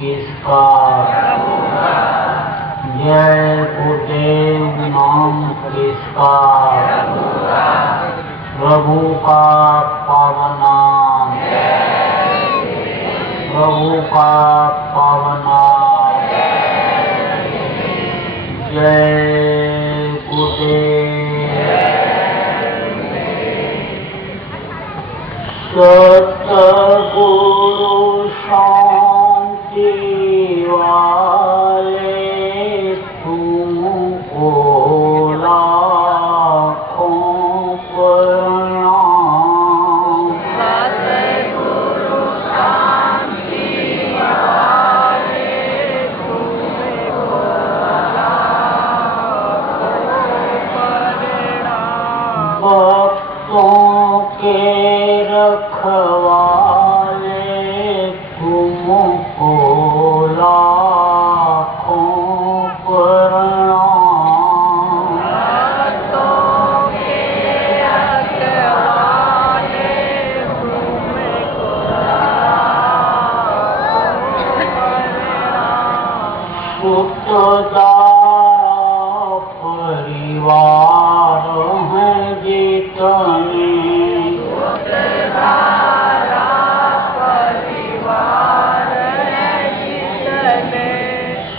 किसका जय गुरुदेव नाम किसका प्रभु का पावन नाम प्रभु का पावन नाम जय गुरुदेव सतगुरु शांति वाले तुमको लाखों प्रणाम। सतगुरु शांति वाले तुमको लाखों प्रणाम। भक्तों के रखवाले तुमको लाखों प्रणाम। भक्तों के रखवाले तुमको लाखों प्रणाम। सुखदारा परिवार है जितने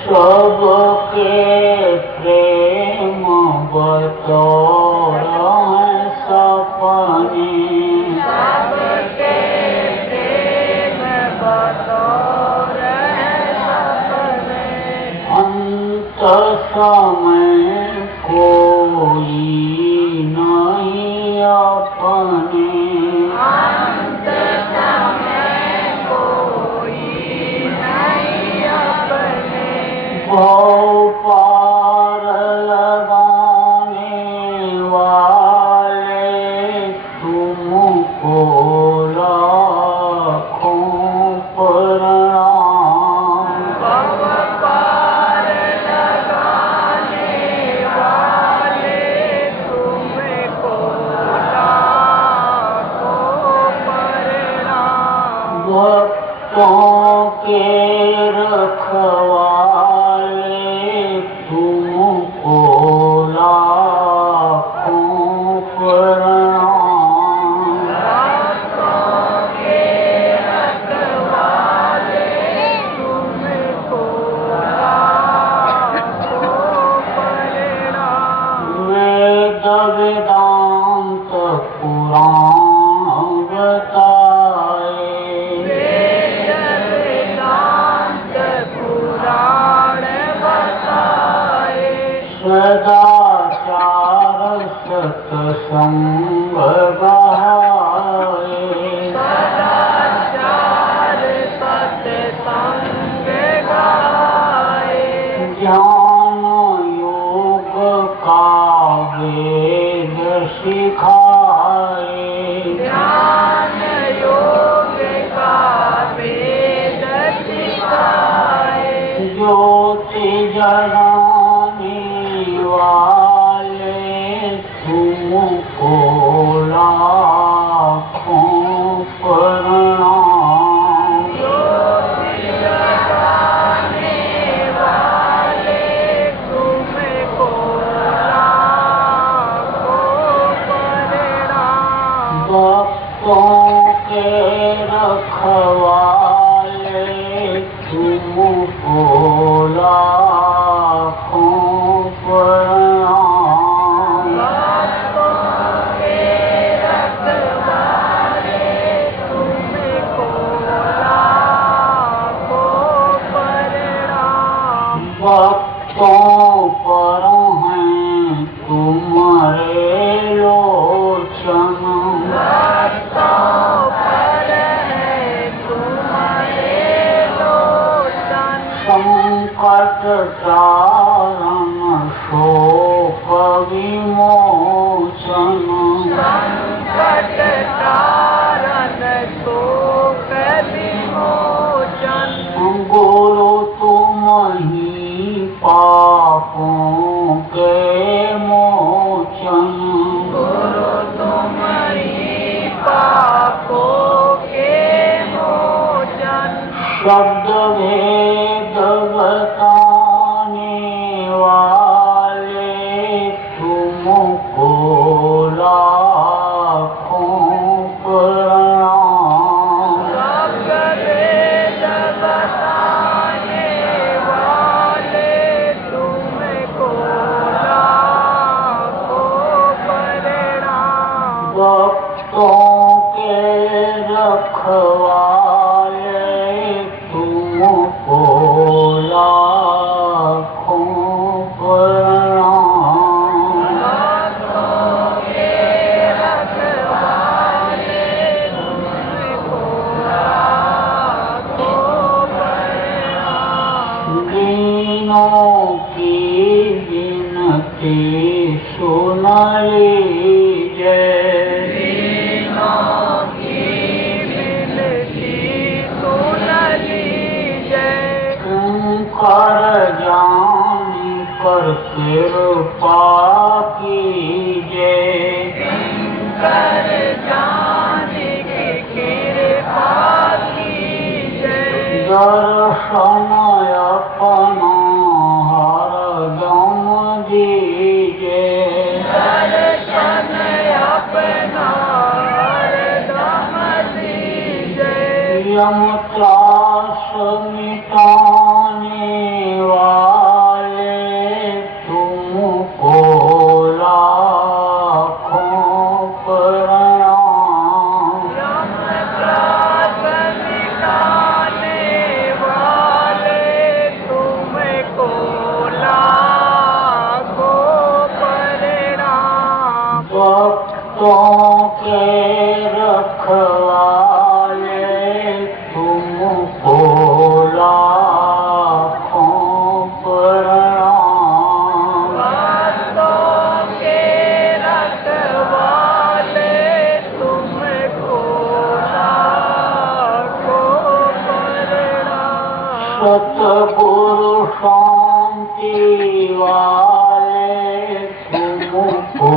सबके प्रेम बतौर है सपने सबके प्रेम बतौर है सपने। अंत समय कोई नहीं अपने अंत समय कोई नहीं अपने। भव पार लगाने वाले तुमको लाखों प्रणाम। भव पार लगाने वाले तुमको लाखों प्रणाम। भक्तों के रखवाले तुमको लाखों प्रणाम। भक्तों के रखवाले तुमको लाखों प्रणाम। वेद वेदांत पुराण बताए वेद वेदांत पुराण बताए। सदाचार सत्संग गाए सदाचार सत्संग गाए। ज्ञान योग का वेद सिखाए ज्ञान योग का वेद सिखाए। ज्योति जगाने वाले तुमको लाखों प्रणाम। ज्योति जगाने वाले तुमको लाखों प्रणाम। भक्तों के रखवाले तुमको लाखों प्रणाम। भक्तों के रखवाले तुमको लाखों प्रणाम। भक्तों पर हैं तुम्हारे लोचन भक्तों पर है तुम्हारे लोचन। संकट तारण शोक विमोचन संकट तारण शोक विमोचन। गुरु तुम ही पापों के मोचन गुरु तुम ही पापों के मोचन। शब्द भेद को लाखों प्रणाम। भक्तों के रखवाले तुमको लाखों प्रणाम। दीनों की विनती सुन लीजिए। दीनों की विनती सुन लीजिए। कर जान कर कृपा कीजिए। कर जान की कृपा कीजिए। दर्शन अपना हरदम दीजिए। दर्शन अपना हरदम दीजिए। यम त्रास मिटाने वाले तुमको लाखों प्रणाम। यम त्रास मिटाने वाले तुमको लाखों प्रणाम। भक्तों के रखवाले तुमको लाखों प्रणाम। भक्तों के रखवाले तुमको लाखों प्रणाम। सतगुरु शांति वाले तुमको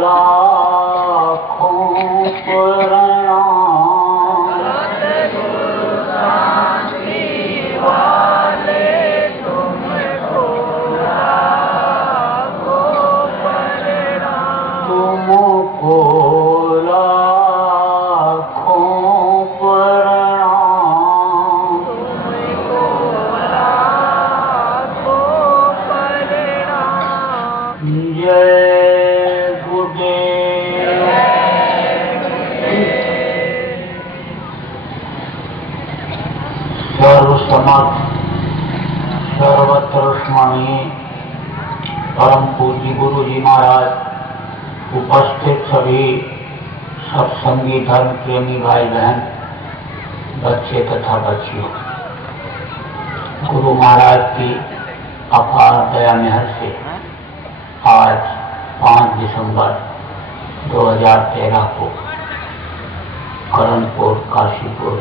लाखों प्रणाम। सतगुरु शांति वाले तुमको लाखों प्रणाम। तुमको लाखों प्रणाम। तुमको लाखों प्रणाम। जय गुरुदेव। सर्वसमर्थ सर्वत्र स्मरणीय परम पूज्य गुरु जी महाराज, उपस्थित सभी सत्संगी धर्म प्रेमी भाई बहन, बच्चे तथा बच्चियों, गुरु महाराज की अपार दया मेहर से आज 5 दिसंबर 2013 को करणपुर काशीपुर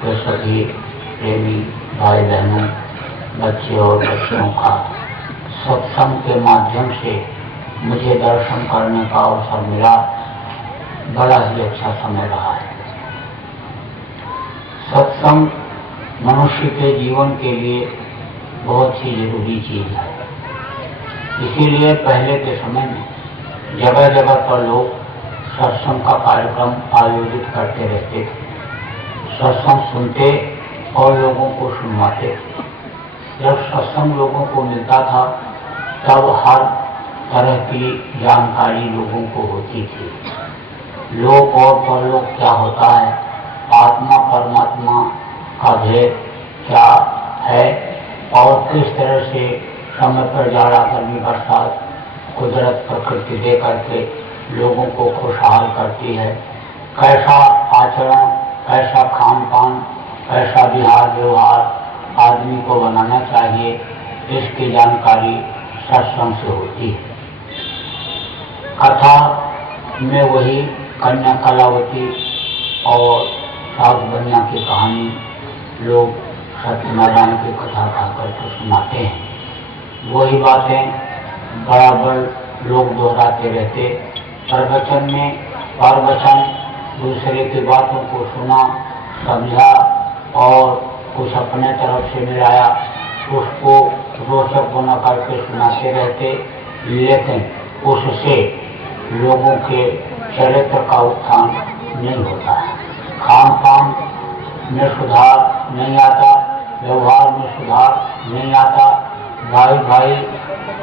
के सभी प्रेमी भाई बहनों, बच्चे और बच्चियों का सत्संग के माध्यम से मुझे दर्शन करने का अवसर मिला। बड़ा ही अच्छा समय रहा है। सत्संग मनुष्य के जीवन के लिए बहुत ही जरूरी चीज है। इसीलिए पहले के समय में जगह जगह पर लोग सत्संग का कार्यक्रम आयोजित करते रहते थे। सत्संग सुनते और लोगों को सुनवाते थे। जब सत्संग लोगों को मिलता था तब हर तरह की जानकारी लोगों को होती थी। लोक और परलोक क्या होता है, आत्मा परमात्मा का भेद क्या है और किस तरह से समय पर जाड़ा गर्मी बरसात कुदरत प्रकृति दे करके लोगों को खुशहाल करती है, कैसा आचरण, कैसा खान पान, कैसा विहार व्यवहार आदमी को बनाना चाहिए, इसकी जानकारी सत्संग से होती है। कथा में वही कन्या कलावती और सास बनिया की कहानी लोग सत्यनारायण की कथा खा करके सुनाते हैं। वही बातें बराबर लोग दोहराते रहते। प्रवचन में प्रवचन दूसरे की बातों को सुना, समझा और कुछ अपने तरफ से मिलाया, उसको रोचक बना करके सुनाते रहते, लेकिन उससे लोगों के चरित्र का उत्थान नहीं होता है। खान पान में सुधार नहीं आता, व्यवहार में सुधार नहीं आता। भाई भाई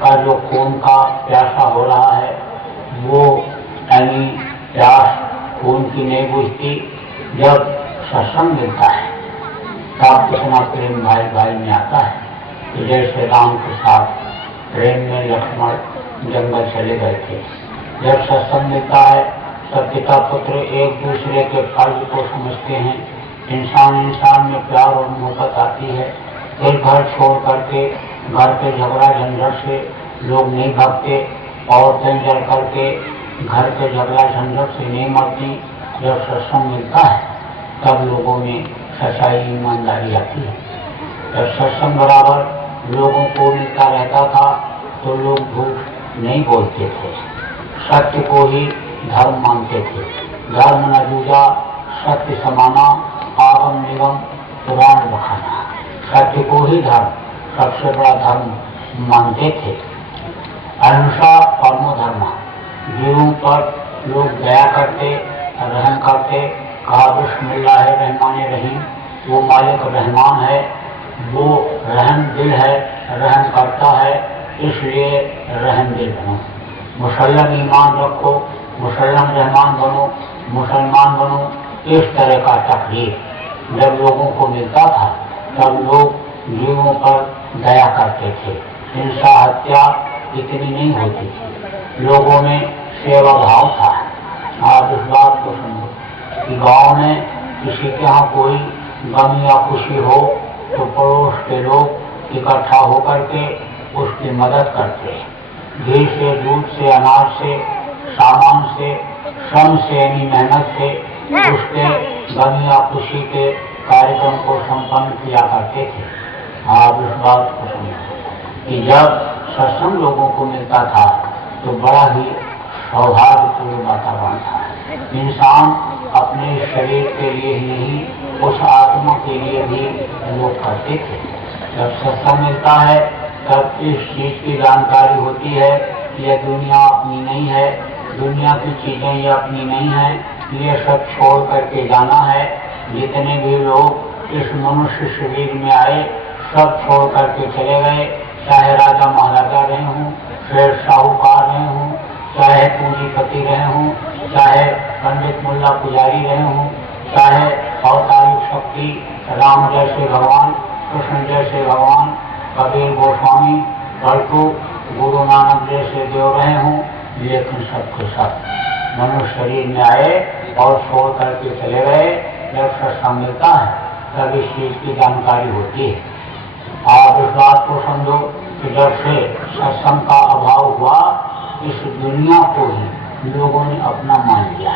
का जो खून का प्यासा हो रहा है वो यानी प्यास खून की नहीं बुझती। जब सत्संग मिलता है साथ कितना प्रेम भाई भाई में आता है कि जैसे राम के साथ प्रेम में लक्ष्मण जंगल चले गए थे। जब सत्संग मिलता है तब पिता पुत्र एक दूसरे के फर्ज को समझते हैं, इंसान में प्यार और मोहब्बत आती है। फिर घर छोड़ करके घर के झगड़ा झंझट से लोग नहीं भागते, औरतें जल करके घर के झगड़ा झंझट से नहीं मरती। जब सत्संग मिलता है तब लोगों में सच्चाई ईमानदारी आती है। जब सत्संग बराबर लोगों को मिलता रहता था तो लोग झूठ नहीं बोलते थे, सत्य को ही धर्म मानते थे। धर्म न जूझा सत्य समाना, आगम निगम पुराण बखाना। सत्य को ही धर्म सबसे बड़ा धर्म मानते थे। अहिंसा परमो धर्म, जीवों पर लोग दया करते, रहम करते। कहा बिस्मिल्लाह रहमानिर रहीम, वो मालिक रहमान है, वो रहम दिल है, रहम करता है, इसलिए रहम दिल बनो। मुसल्लम ईमान रखो, मुसल्लम रहमान बनो, मुसलमान बनो। इस तरह का तकलीफ जब लोगों को मिलता था तब लोग जीवों पर दया करते थे। हिंसा हत्या इतनी नहीं होती थी, लोगों में सेवा भाव था। आप इस बात को समझो कि गांव में किसी के यहाँ कोई गम या खुशी हो तो पड़ोस के लोग इकट्ठा होकर के उसकी मदद करते। घी से, दूध से, अनाज से, सामान से, श्रम से यानी मेहनत से उसके गम या खुशी के कार्यक्रम को संपन्न किया करते थे। आप इस बात को समझो कि जब सत्संग लोगों को मिलता था तो बड़ा ही सौहार्दपूर्ण वातावरण था। इंसान अपने शरीर के लिए ही नहीं, उस आत्मा के लिए भी लोग करते थे। जब सत्संग मिलता है तब इस चीज की जानकारी होती है कि यह दुनिया अपनी नहीं है, दुनिया की चीजें ये अपनी नहीं है, ये सब छोड़ करके जाना है। जितने भी लोग इस मनुष्य शरीर में आए सब छोड़ करके चले गए, चाहे राजा महाराजा रहे हों, फिर साहूकार रहे हों, चाहे पूंजीपति रहे हों, चाहे पंडित मुल्ला पुजारी रहे हों, चाहे अवतारिक शक्ति राम जैसे भगवान, कृष्ण जैसे भगवान, कबीर गोस्वामी, पलटू गुरु नानक जैसे देव रहे हों, लेकिन सबके सब मनुष्य शरीर में आए और छोड़ करके चले गए। जब सत्संग मिलता है तब इस चीज की जानकारी होती है। आप इस बात को समझो कि जब से सत्संग का अभाव हुआ इस दुनिया को ही लोगों ने अपना मान लिया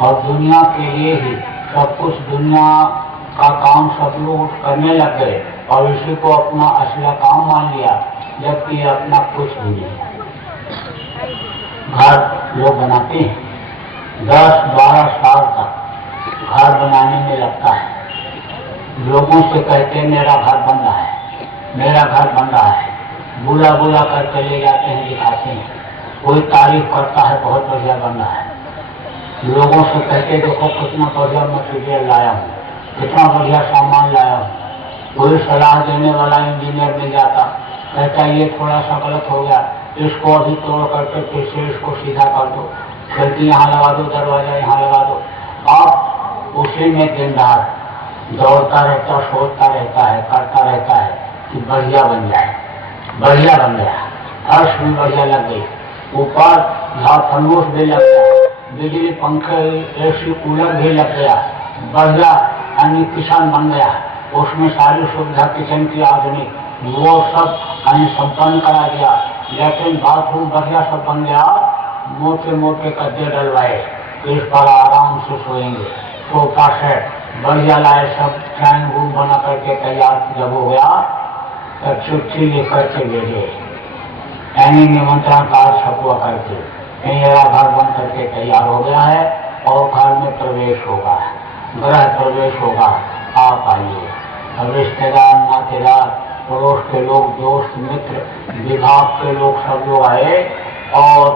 और दुनिया के लिए ही सब कुछ, दुनिया का काम सब लोग करने लग गए और इसी को अपना असला काम मान लिया, जबकि अपना कुछ भी नहीं। घर लोग बनाते हैं, 10-12 साल तक घर बनाने में लगता है। लोगों से कहते हैं मेरा घर बन रहा है, मेरा घर बन रहा है, बुला बुला करके ले जाते हैं, दिखाते हैं। कोई तारीफ करता है बहुत बढ़िया बन रहा है। लोगों से कहते देखो कितना बढ़िया मटेरियल लाया हूँ, कितना बढ़िया सामान लाया हूँ। कोई सलाह देने वाला इंजीनियर मिल जाता, कहता ये थोड़ा सा गलत हो गया, इसको अभी तोड़ करके फिर से इसको सीधा कर दो, खिड़की यहाँ लगा दो, दरवाजा यहाँ लगा दो। और उसी में दिन रात दौड़ता रहता, सोचता रहता है, करता रहता है कि बढ़िया बन जाए, बढ़िया बन गया, फर्श भी बढ़िया लग गई, ऊपर फंगूस भी लग गया, बिजली पंखे एसी कूलर भी लग गया, बढ़िया यानी किचन बन गया, उसमें सारी सुविधा किचन की आधुनिक वो सब संपन्न करा दिया। लेकिन बाथरूम बढ़िया सब बन गया, मोटे मोटे गद्दे डलवाए, इस पर आराम से सोएंगे, सोफा सेट बढ़िया लाए, सब ड्राइंग रूम बना करके तैयार जब हो गया तब चिट्ठी लेकर के भेजे, यानी निमंत्रण कार्ड छपवा करके मेरा घर बन करके तैयार हो गया है और घर में प्रवेश होगा, गृह प्रवेश होगा, आप आइए। अब रिश्तेदार, नातेदार, पड़ोस के लोग, दोस्त मित्र, विभाग के लोग सब लोग आए और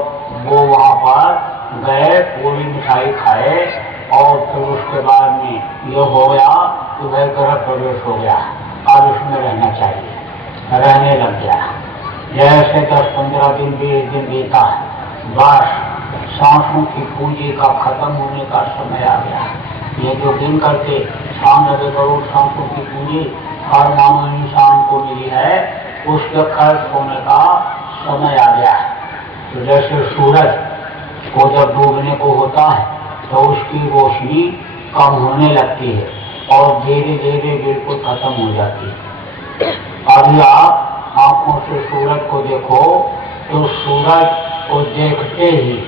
वो वहाँ पर गए, पूरी मिठाई खाए और फिर उसके बाद में ये हो गया कि वह गृह प्रवेश हो गया, अब उसमें रहना चाहिए, रहने लग गया। जैसे 10-15 दिन 20 दिन बीता, बस सांसों की पूंजी का खत्म होने का समय आ गया। ये जो दिन करके 96 करोड़ सांपों की पूंजी हर मानव इंसान को मिली है, उसके खर्च होने का समय आ गया है। तो जैसे सूरज को जब डूबने को होता है तो उसकी रोशनी कम होने लगती है और धीरे धीरे बिल्कुल खत्म हो जाती है। अभी आप आंखों से सूरज को देखो तो सूरज को देखते ही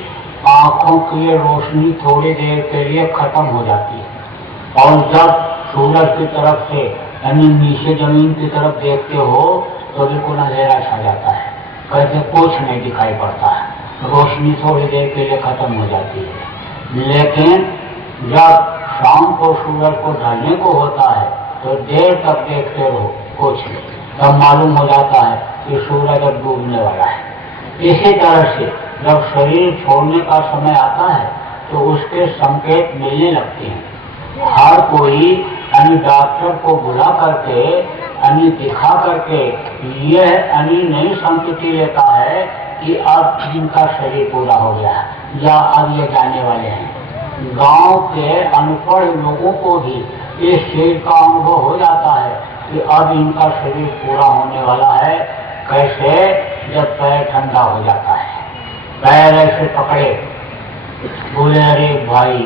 आंखों की रोशनी थोड़ी देर के लिए खत्म हो जाती है और जब सूरज की तरफ से यानी नीचे जमीन की तरफ देखते हो तो बिल्कुल अंधेरा छा जाता है, कैसे कुछ नहीं दिखाई पड़ता है, रोशनी थोड़ी देर के लिए खत्म हो जाती है। लेकिन जब शाम को सूरज को ढलने को होता है तो देर तक देखते रहो कुछ नहीं, तब मालूम हो जाता है कि सूरज अब डूबने वाला है। इसी तरह से जब शरीर छोड़ने का समय आता है तो उसके संकेत मिलने लगते हैं। हर कोई यानी डॉक्टर को बुला करके यानी दिखा करके यह यानी नई संकेती लेता है कि अब इनका शरीर पूरा हो गया या अब ये जाने वाले हैं। गांव के अनपढ़ लोगों को भी इस चीज का अनुभव हो जाता है कि अब इनका शरीर पूरा होने वाला है। कैसे? जब पैर ठंडा हो जाता है, पैर ऐसे पकड़े, बोले अरे भाई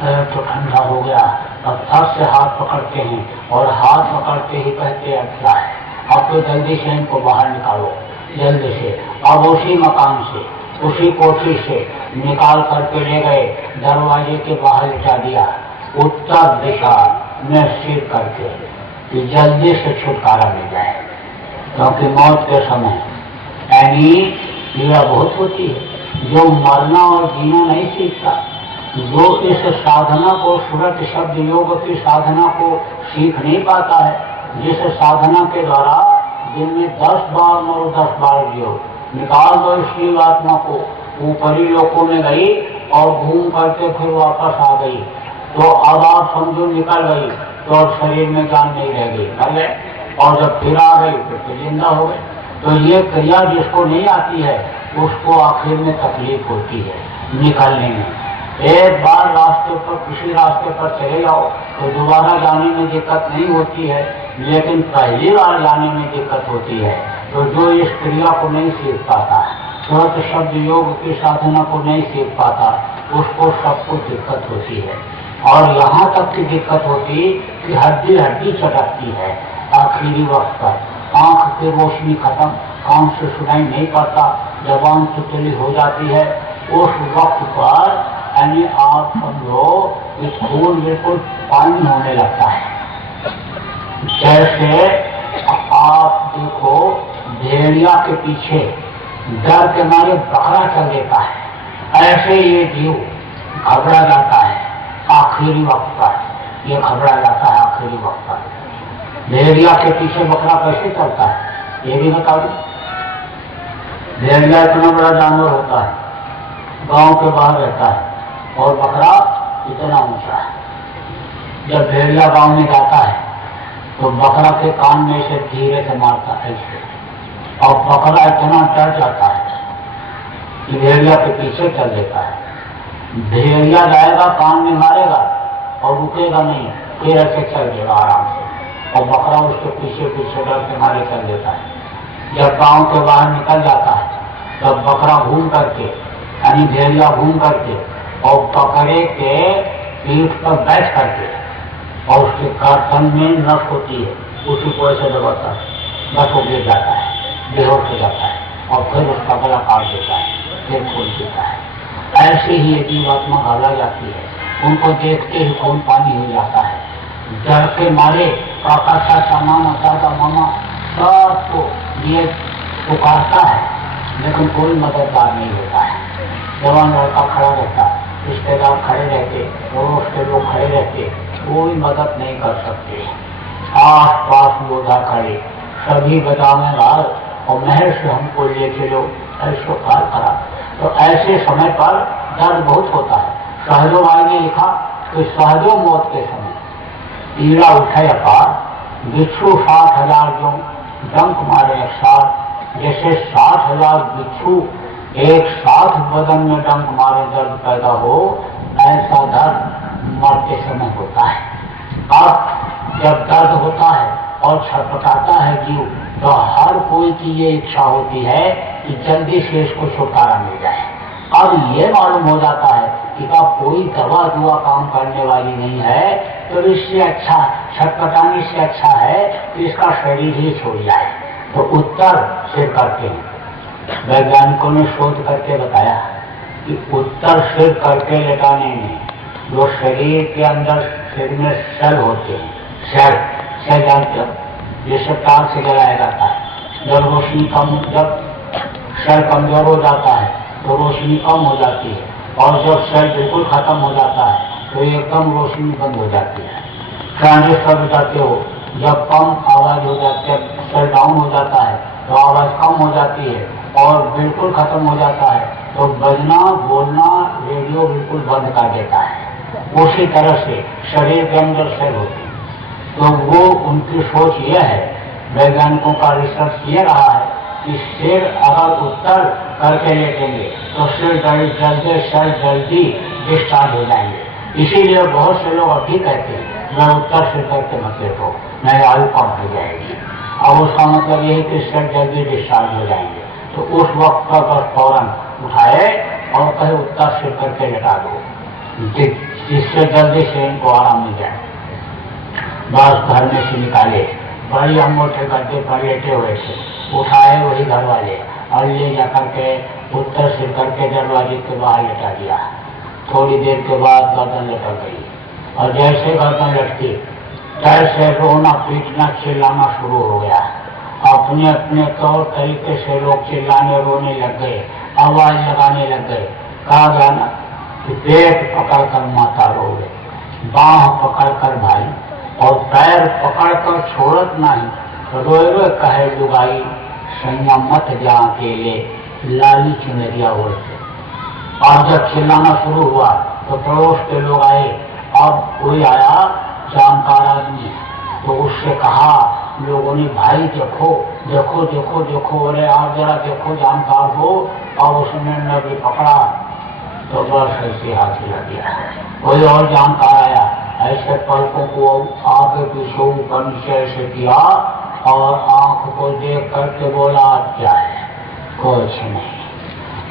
तो ठंडा हो गया, अब थक से हाथ पकड़ते हैं और हाथ पकड़ते ही कहते अब क्या है, अब तो जल्दी से इनको बाहर निकालो, जल्दी से। अब उसी मकान से उसी कोठी से निकाल करके ले गए, दरवाजे के बाहर लिटा दिया, उत्तर दिशा में सिर करके कि जल्दी से छुटकारा मिल जाए, क्योंकि मौत के समय यानी पीड़ा बहुत होती है। जो मरना और जीना नहीं सीखता, जो इस साधना को सुरत शब्द योग की साधना को सीख नहीं पाता है, जिस साधना के द्वारा दिन में 10 बार मरो 10 बार जियो, निकाल दो इस जीवात्मा को, ऊपरी लोकों में गई और घूम करके फिर वापस आ गई, तो अब आप समझो निकल गई तो अब शरीर में जान नहीं रह गई, मर गए, और जब फिर आ गई फिर जिंदा हो गए। तो ये क्रिया जिसको नहीं आती है उसको आखिर में तकलीफ होती है निकलने में। एक बार रास्ते पर किसी रास्ते पर चले जाओ तो दोबारा जाने में दिक्कत नहीं होती है, लेकिन पहली बार जाने में दिक्कत होती है। तो जो इस क्रिया को नहीं सीख पाता, सुरत शब्द योग की साधना को नहीं सीख पाता, उसको सब कुछ दिक्कत होती है। और यहाँ तक की दिक्कत होती कि हड्डी हड्डी चटकती है। आखिरी वक्त पर आंख की रोशनी खत्म, कान से सुनाई नहीं पड़ता, जबान चुचली हो जाती है, उस वक्त पर यानी आप समझो इस खून बिल्कुल पानी होने लगता है। जैसे आप देखो भेड़िया के पीछे डर के मारे बकरा चल देता है, ऐसे ये जीव घबरा जाता है आखिरी वक्त पर, ये घबरा जाता है आखिरी वक्त पर। भेड़िया के पीछे बकरा कैसे चलता है ये भी बता दो। भेड़िया इतना बड़ा जानवर होता है, गांव के बाहर रहता है, और बकरा इतना ऊंचा है। जब भेड़िया गांव में जाता है तो बकरा के कान में से धीरे से मारता है ऐसे, और बकरा इतना डर जाता है कि भेड़िया के पीछे चल देता है। भेड़िया जाएगा, कान में मारेगा और रुकेगा नहीं, फिर ऐसे चल देगा आराम से, और बकरा उसके पीछे पीछे डर के मारे चल देता है। जब गांव के बाहर निकल जाता है तब बकरा घूम करके यानी भेड़िया घूम करके और बकरे के पीठ पर बैठ करके, और उसके गर्दन में नस होती है, उसी को ऐसे दबाता है, बस वो गिर जाता है, बेहोश हो जाता है, और फिर उसका गला काट देता है, फिर खून पीता है। ऐसे ही ये जीवात्मा घबरा जाती है, उनको देखते ही खून पानी हो जाता है। डर के मारे काका चाचा मामा दादा मामा सबको ये पुकारता है, लेकिन कोई मददगार नहीं होता है। जवान लड़का खड़ा रहता, रिश्तेदार खड़े रहते, पड़ोस के लोग खड़े रहते, कोई मदद नहीं कर सकते। आस पास बोधा खड़े, सभी बचावे हाल और महल से हमको ले चलो, ऐसो काल करा। तो ऐसे समय पर दर्द बहुत होता है। सहजो भाई ने लिखा कि सहजो मौत के समय पीड़ा उठे अपार, बिच्छू 60,000 जो डंक मारे एक साथ, जैसे 60,000 बिच्छू एक साथ बदन में डंक मारे दर्द पैदा हो, ऐसा दर्द मरते समय होता है। अब जब दर्द होता है और छटपटाता है जीव, तो हर कोई की ये इच्छा होती है कि जल्दी से इसको छुटकारा मिल जाए। अब ये मालूम हो जाता है कि का कोई दवा दुआ काम करने वाली नहीं है, तो इससे अच्छा, छटपटाने से अच्छा है कि इसका शरीर ही छूट जाए। तो उत्तर सिर करते हैं। वैज्ञानिकों ने शोध करके बताया कि उत्तर सिर करके लेटाने में जो शरीर के अंदर, शरीर में सेल होते हैं, सेल जानते हो, जिससे तार से जलाया जाता है। जब रोशनी कम, जब सेल कमजोर हो जाता है तो रोशनी कम हो जाती है, और जब सेल बिल्कुल खत्म हो जाता है तो एकदम रोशनी बंद हो जाती है। ट्रांजिस्टर बताते हो, जब कम आवाज हो जाती है, सेल डाउन हो जाता है तो आवाज कम हो जाती है, और बिल्कुल खत्म हो जाता है तो बजना, बोलना, रेडियो बिल्कुल बंद कर देता है। उसी तरह से शरीर के अंदर सेल होते हैं। तो वो उनकी सोच यह है, वैज्ञानिकों का रिसर्च ये रहा है कि सिर अगर उत्तर करके लेटेंगे तो सिर जल्दी डिस्चार्ज हो जाएंगे। इसीलिए बहुत से लोग अभी कहते हैं मैं उत्तर सिर करके मत लेटो, नहीं आयु कम हो जाएगी। अब उसका मतलब यही कि सिर जल्दी डिस्चार्ज हो जाएंगे। तो उस वक्त पर बस फौरन उठाए और कहे उत्तर सिर करके लेटा दो, जिससे जल्दी से इनको आराम मिल जाए। बस घर में से निकाले, बड़ी अंगूठे गद्दे पर लेटे हुए थे, उठाए वही घर वाले और ले जाकर के उत्तर सिर करके दरवाजे के बाहर लेटा दिया। थोड़ी देर के बाद गर्दन लटक गई, और जैसे गर्दन लटकी तैसे रोना, पीटना, चिल्लाना शुरू हो गया। अपने अपने तौर तरीके से लोग चिल्लाने, रोने लग गए, आवाज लगाने लग गए। कहा जाना कि पेट पकड़कर माता रो गए, बांह पकड़कर भाई, और पैर पकड़कर छोड़त नहीं। रोए रोए कहे लुगाई, संयम मत जा अकेले, लाली चुनरिया ओढ़ते। और जब चिल्लाना शुरू हुआ तो पड़ोस के लोग आए। अब कोई आया जानकार आदमी, तो उससे कहा लोगों ने, भाई देखो देखो देखो देखो, अरे आप जरा देखो जानकार हो। और उसने न भी पकड़ा तो बस ऐसे हाथ हिला दिया। कोई और जानकार आया, ऐसे पलकों को आगे पीछे ऊपर नीचे ऐसे किया और आंख को देख करके बोला आप क्या है? कुछ नहीं।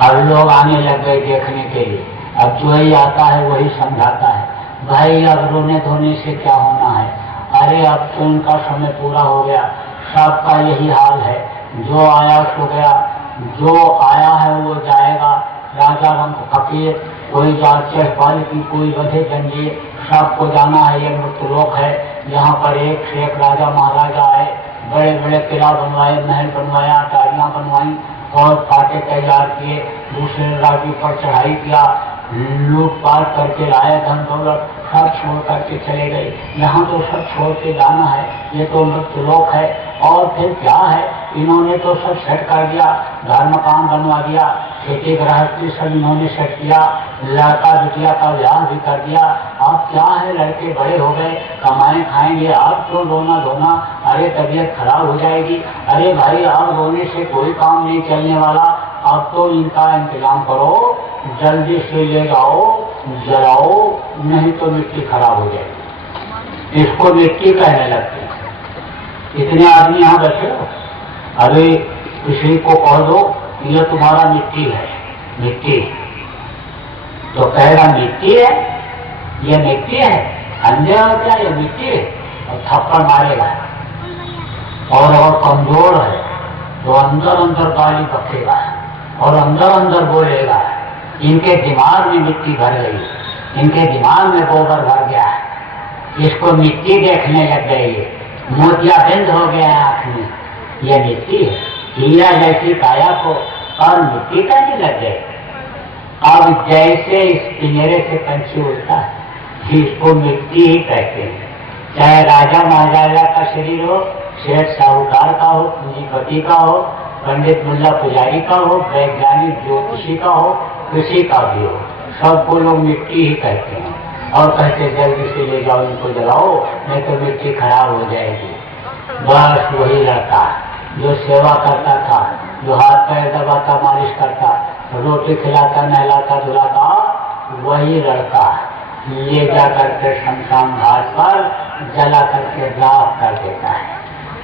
अब लोग आने लग गए देखने के लिए। अब जो ही आता है वही समझाता है, भाई अब रोने धोने से क्या होना है, अरे अब तो उनका समय पूरा हो गया, सबका यही हाल है, जो आया सो गया, जो आया है वो जाएगा। राजा रंग फकीर, कोई जाचे पालकी, कोई बधे जंजीर, सबको जाना है, ये मृत्युलोक है। यहाँ पर एक से एक राजा महाराजा आए, बड़े बड़े किला बनवाए, महल बनवाया, अटारियां बनवाई और फाटे तैयार किए, दूसरे राज्यों पर चढ़ाई किया, लूटपाट करके लाए, धन दौलत सब छोड़ करके चले गए। यहाँ तो सब छोड़ के जाना है, ये तो मृत्युलोक है। और फिर क्या है, इन्होंने तो सब सेट कर दिया, घर मकान बनवा दिया, खेती गृहस्थी सब इन्होंने सेट किया, लड़का बिटिया का ब्याह भी कर दिया। अब क्या है, लड़के बड़े हो गए, कमाए खाएंगे, अब क्यों रोना धोना, अरे तबीयत खराब हो जाएगी, अरे भाई अब रोने से कोई काम नहीं चलने वाला, अब तो इनका इंतजाम करो, जल्दी से ले जाओ, जलाओ, नहीं तो मिट्टी खराब हो जाएगी। इसको मिट्टी कहने लगते हैं। इतने आदमी यहाँ बैठे हो, अभी किसी को कह दो ये तुम्हारा मिट्टी है, मिट्टी, तो कहेगा मिट्टी है, ये मिट्टी है, अंधे हो क्या, ये मिट्टी है, और थप्पड़ मारेगा। और कमजोर है तो अंदर अंदर गाली बकेगा और अंदर अंदर बोलेगा, इनके दिमाग में मिट्टी भर गई, इनके दिमाग में गोबर भर गया, इसको मिट्टी देखने लग गई, मोतियाबिंद हो गया आंख में, यह मिट्टी है। हीरा जैसी काया को और मिट्टी कहने लग गए। अब जैसे इस पिंजरे से पंछी उड़ता है, इसको मिट्टी ही कहते हैं। चाहे राजा महाराजा का शरीर हो, सेठ साहूकार का हो, पूंजीपति का हो, पंडित मुल्ला पुजारी का हो, वैज्ञानिक ज्योतिषी का हो, किसी का भी हो, सबको लोग मिट्टी ही कहते हैं। और कहते जल्दी से ले जाओ, इनको जलाओ, नहीं तो मिट्टी खराब हो जाएगी। बस वही लड़का जो सेवा करता था, जो हाथ पैर दबाता, मालिश करता, रोटी खिलाता, नहलाता, धुलाता, वही लड़का ले जा करके शमशान घाट पर जला करके राख कर देता है।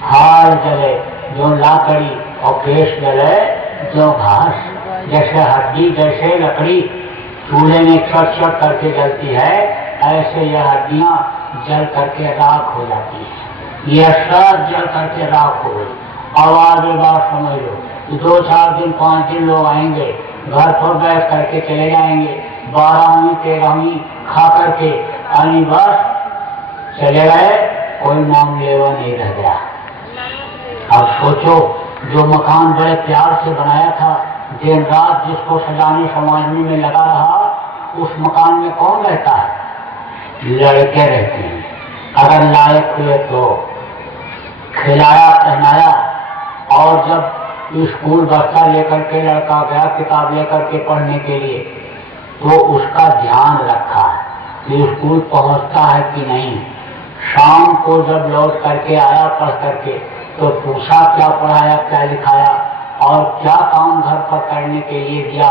हार जले जो लाकड़ी और केश जले जो घास, जैसे हड्डी जैसे लकड़ी चूल्हे में चट करके जलती है, ऐसे यह हड्डियां जल करके राख हो जाती है। यह सब जल करके राख हो गई। अब आगे बात समझ लो, 2-4 दिन 5 दिन लोग आएंगे, घर पर बैठ करके चले जाएंगे, 12वीं 13वीं खा करके अनि बस चले गए, कोई नाम लेवा नहीं रह गया। अब सोचो, जो मकान बड़े प्यार से बनाया था, दिन रात जिसको सजाने संवारने में लगा रहा, उस मकान में कौन रहता है? लड़के रहते हैं। अगर लायक हुए तो खिलाया पहनाया, और जब स्कूल बच्चा लेकर के लड़का गया किताब लेकर के पढ़ने के लिए, तो उसका ध्यान रखा कि स्कूल पहुंचता है कि नहीं। शाम को जब लौट करके आया पढ़ करके, तो पूछा क्या पढ़ाया क्या लिखाया और क्या काम घर पर करने के लिए दिया,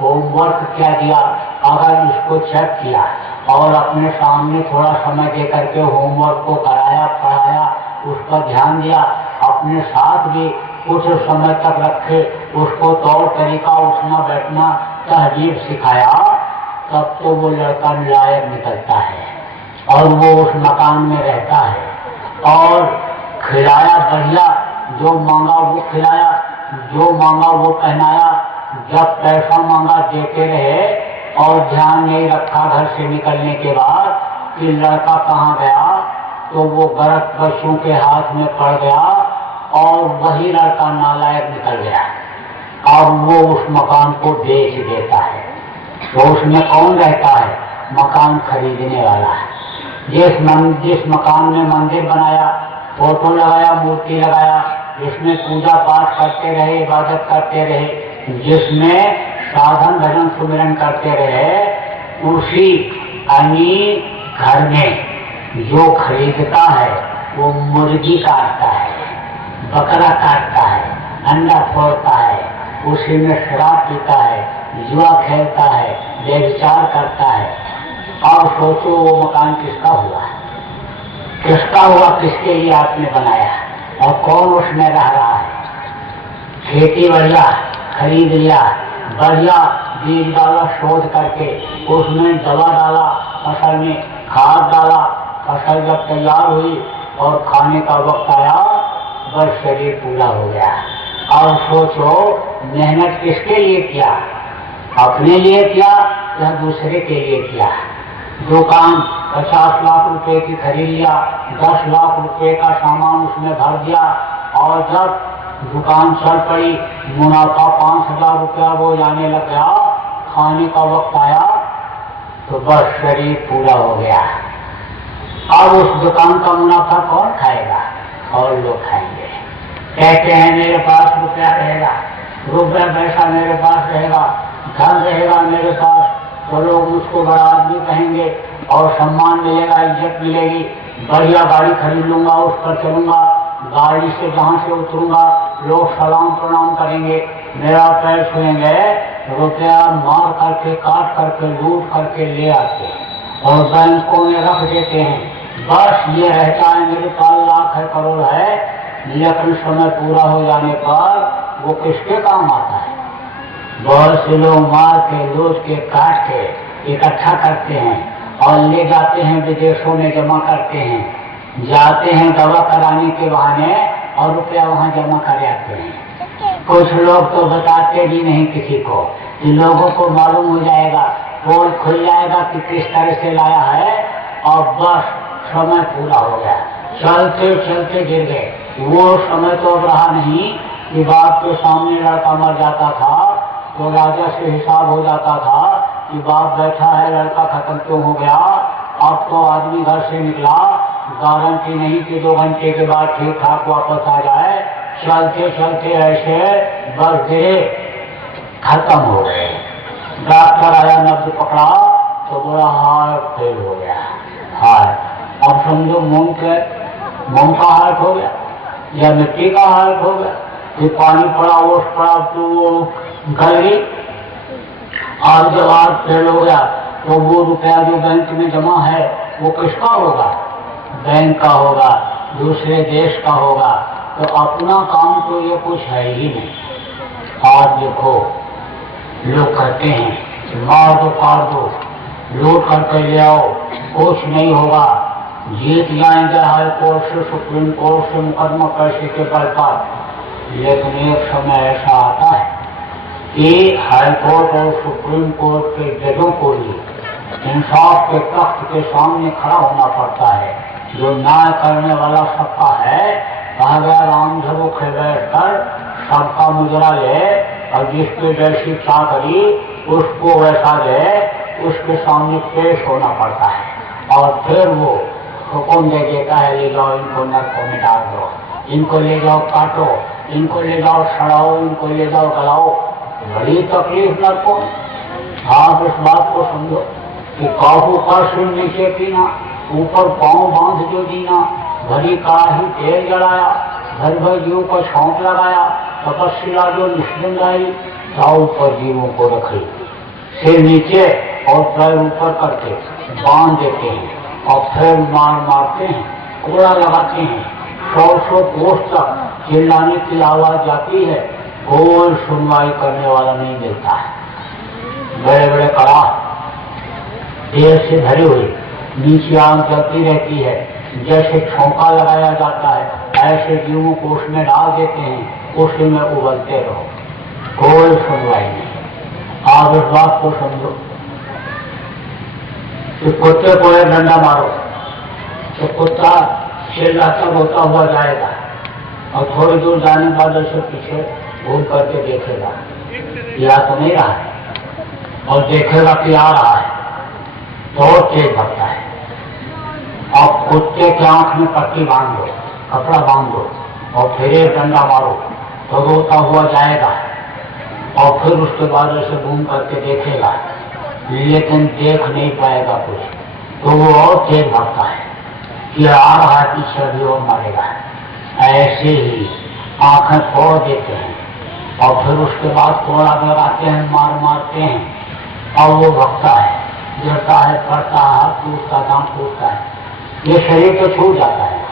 होमवर्क क्या दिया। अगर इसको चेक किया और अपने सामने थोड़ा समय दे करके होमवर्क को कराया पढ़ाया, उस पर ध्यान दिया, अपने साथ भी कुछ समय तक रखे, उसको तौर तरीका उठना बैठना तहजीब सिखाया, तब तो वो लड़का लायक निकलता है और वो उस मकान में रहता है। और खिलाया बढ़िया, जो मांगा वो खिलाया, जो मांगा वो पहनाया, जब पैसा मांगा देते रहे, और ध्यान नहीं रखा घर से निकलने के बाद कि लड़का कहाँ गया, तो वो गलत बच्चों के हाथ में पड़ गया और वही लड़का नालायक निकल गया। अब वो उस मकान को बेच देता है। तो उसमें कौन रहता है? मकान खरीदने वाला है। जिस मकान में मंदिर बनाया, फोटो लगाया, मूर्ति लगाया, जिसमें पूजा पाठ करते रहे, इबादत करते रहे, जिसमें साधन भजन सुमिरन करते रहे, उसी अन्य घर में जो खरीदता है वो मुर्गी काटता है, बकरा काटता है, अंडा फोड़ता है, उसी में शराब पीता है, जुआ खेलता है, व्यभिचार करता है। और सोचो वो मकान किसका हुआ, किसका हुआ, किसके लिए आपने बनाया और कौन उसमें रह रहा है। खेती बढ़िया खरीद लिया, बढ़िया बीज डाला शोध करके, उसमें दवा डाला, फसल में खाद डाला, फसल जब तैयार हुई और खाने का वक्त आया, बस शरीर पूरा हो गया। और सोचो मेहनत किसके लिए किया, अपने लिए किया या दूसरे के लिए किया। दुकान 50 लाख रुपए की खरीद लिया, 10 लाख रुपए का सामान उसमें भर दिया, और जब दुकान चल पड़ी, मुनाफा 5,000 रुपया वो जाने लग गया, खाने का वक्त आया तो बस शरीर पूरा हो गया। अब उस दुकान का मुनाफा कौन खाएगा? और लोग खाएंगे। कहते हैं मेरे पास रुपया रहेगा, रुपया पैसा मेरे पास रहेगा, धन रहेगा मेरे पास, तो लोग मुझको बड़ा आदमी कहेंगे और सम्मान मिलेगा, इज्जत मिलेगी, बढ़िया गाड़ी खरीद लूंगा, उस पर चलूंगा, गाड़ी से जहाँ से उतरूंगा लोग सलाम प्रणाम करेंगे, मेरा पैर छुएंगे, रुपया मार करके काट करके लूट करके ले आते और बैंकों में रख देते हैं। बस ये रहता है मेरे पास लाख है, करोड़ है, लेकिन समय पूरा हो जाने पर वो किसके काम आता है? बहुत से लोग मार के लूट के काट के इकट्ठा करते हैं और ले जाते हैं, विदेशों में जमा करते हैं, जाते हैं दवा कराने के बहाने और रुपया वहाँ जमा कर आते हैं। कुछ लोग तो बताते भी नहीं किसी को, कि लोगों को मालूम हो जाएगा, पोल खुल जाएगा कि किस तरह से लाया है, और बस समय पूरा हो गया, चलते चलते गिर गए। वो समय तो अब रहा नहीं कि बाप के सामने लड़का मर जाता था तो राजा से हिसाब हो जाता था कि बाप बैठा है, लड़का खत्म क्यों हो गया। अब तो आदमी घर से निकला, गारंटी नहीं कि 2 घंटे के बाद ठीक ठाक वापस आ जाए, चलते चलते ऐसे बस गिरे, खत्म हो गए। डॉक्टर आया, नब्ज पकड़ा तो बोला हार्ट फेल हो गया, हार्ट। अब समझो मोम का हार्ट हो गया या मिट्टी का हार्ट हो गया, कि पानी पड़ा ओस पड़ा तो वो गल गई। और जब हार्ट फेल हो गया तो वो रुपया जो बैंक में जमा है वो किसका होगा? बैंक का होगा, दूसरे देश का होगा। तो अपना काम तो ये कुछ है ही नहीं। आज देखो लोग कहते हैं मार दो काट दो, लूट करके ले आओ, कुछ नहीं होगा, जीत जाएंगे हाई कोर्ट से, सुप्रीम कोर्ट से मुकदमा कैसे के बल पर। लेकिन एक समय ऐसा आता है कि हाई कोर्ट और सुप्रीम कोर्ट के जजों को भी इंसाफ के तख्त के सामने खड़ा होना पड़ता है। जो न्याय करने वाला सबका है, कहा गया राम झरोखे बैठकर सबका मुजरा ले और जिसके जैसी चाकरी उसको वैसा ले, उसके सामने पेश होना पड़ता है। और फिर वो हुक्म दे देता है ले जाओ इनको नरकों में डाल दो, इनको ले जाओ काटो, इनको ले जाओ सड़ाओ, इनको ले जाओ गलाओ। बड़ी तकलीफ नरकों। आप इस बात को समझो कि काबू पर सिर नीचे पीना, ऊपर पांव बांध जो जीना, भरी कड़ाही तेल जलाया, घर भर जीवों को छौंक लगाया, तपस्या जो निष्ठिन लाई, दाऊ पर जीवों को रखे, सिर नीचे और पैर ऊपर करके बांध देते हैं और फिर मारते हैं, कोड़ा लगाते हैं। 100 कोस तक चिल्लाने की आवाज जाती है, कोई सुनवाई करने वाला नहीं मिलता है। बड़े बड़े कड़ा तेल से भरे हुए, नीचे आग जलती रहती है, जैसे छौंका लगाया जाता है ऐसे जीवों को उसमें डाल देते हैं, उसी में उबलते रहो, कोई सुनवाई नहीं। आप इस बात को समझो कि कुत्ते को एक डंडा मारो तो कुत्ता चिल्लाता रोता हुआ जाएगा और थोड़ी दूर जाने के बाद उसे पीछे घूम करके देखेगा, या तो नहीं रहा है, और देखेगा कि आ रहा है तो तेज भगता है। अब कुत्ते के आंख में पट्टी बांध दो, कपड़ा बांध दो और फिर एक डंडा मारो तो रोता हुआ जाएगा और फिर उसके बाद ऐसे घूम करके देखेगा, लेकिन देख नहीं पाएगा कुछ, तो वो और तेज भगता है कि आ रहा है पीछे अभी और मारेगा। ऐसे ही आंखें फोड़ देते हैं और फिर उसके बाद कोड़ा लगाते हैं, मारते हैं और वो भगता है, गिरता है, पड़ता है, हाथ टूटता, दांत टूटता है। ये शरीर तो छूट जाता है,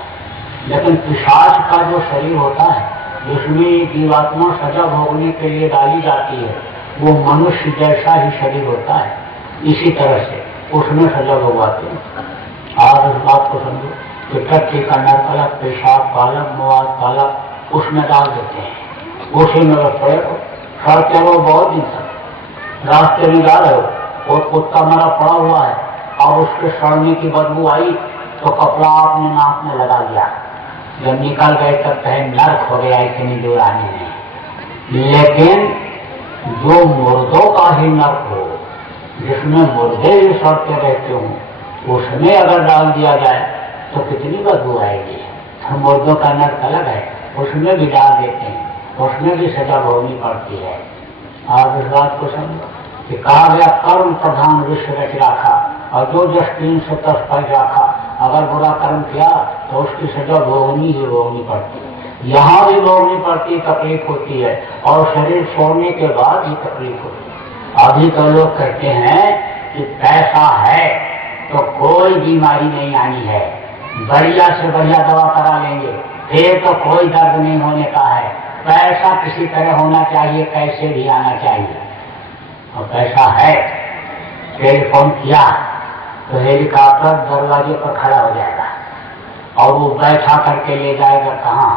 लेकिन पिशाच का जो शरीर होता है जिसमें जीवात्मा सजा भोगने के लिए डाली जाती है, वो मनुष्य जैसा ही शरीर होता है, इसी तरह से उसमें सजा भोगवाते हैं। आप इस बात को समझो कि टट्टी का नरकलक, पेशाब पालक, मवाद पालक उसमें डाल देते हैं, उसी में बस पड़े हो, सड़ते हो बहुत दिन तक। रास्ते में जा रहे हो और कुत्ता मरा पड़ा हुआ है और उसके सड़ने की बदबू आई तो कपड़ा आपने नाक में लगा लिया, जब निकल गए तब कहे नर्क हो गया, इतनी दूर आने में। लेकिन जो मुर्दों का ही नर्क हो, जिसमें मुर्दे ही सड़ते रहते हों, उसमें अगर डाल दिया जाए तो कितनी बदबू आएगी। हम मुर्दों का नर्क अलग है, उसमें भी डाल देते हैं, उसमें भी सजा भोगनी पड़ती है। आप इस बात को समझो कि कहा गया कर्म प्रधान विश्व रच रखा, और जो जस 310 पढ़ रखा, अगर बुरा कर्म किया तो उसकी सजा भोगनी ही भोगनी पड़ती है। यहाँ भी भोगनी पड़ती, तकलीफ होती है, और शरीर छोड़ने के बाद ही तकलीफ होती है। अभी तो लोग कहते हैं कि पैसा है तो कोई बीमारी नहीं आनी है, बढ़िया से बढ़िया दवा करा लेंगे, फिर तो कोई दर्द नहीं होने का है, पैसा किसी तरह होना चाहिए, कैसे भी आना चाहिए। और पैसा है, टेलीफोन किया तो हेलीकॉप्टर दरवाजे पर खड़ा हो जाएगा और वो बैठा करके ले जाएगा कहाँ?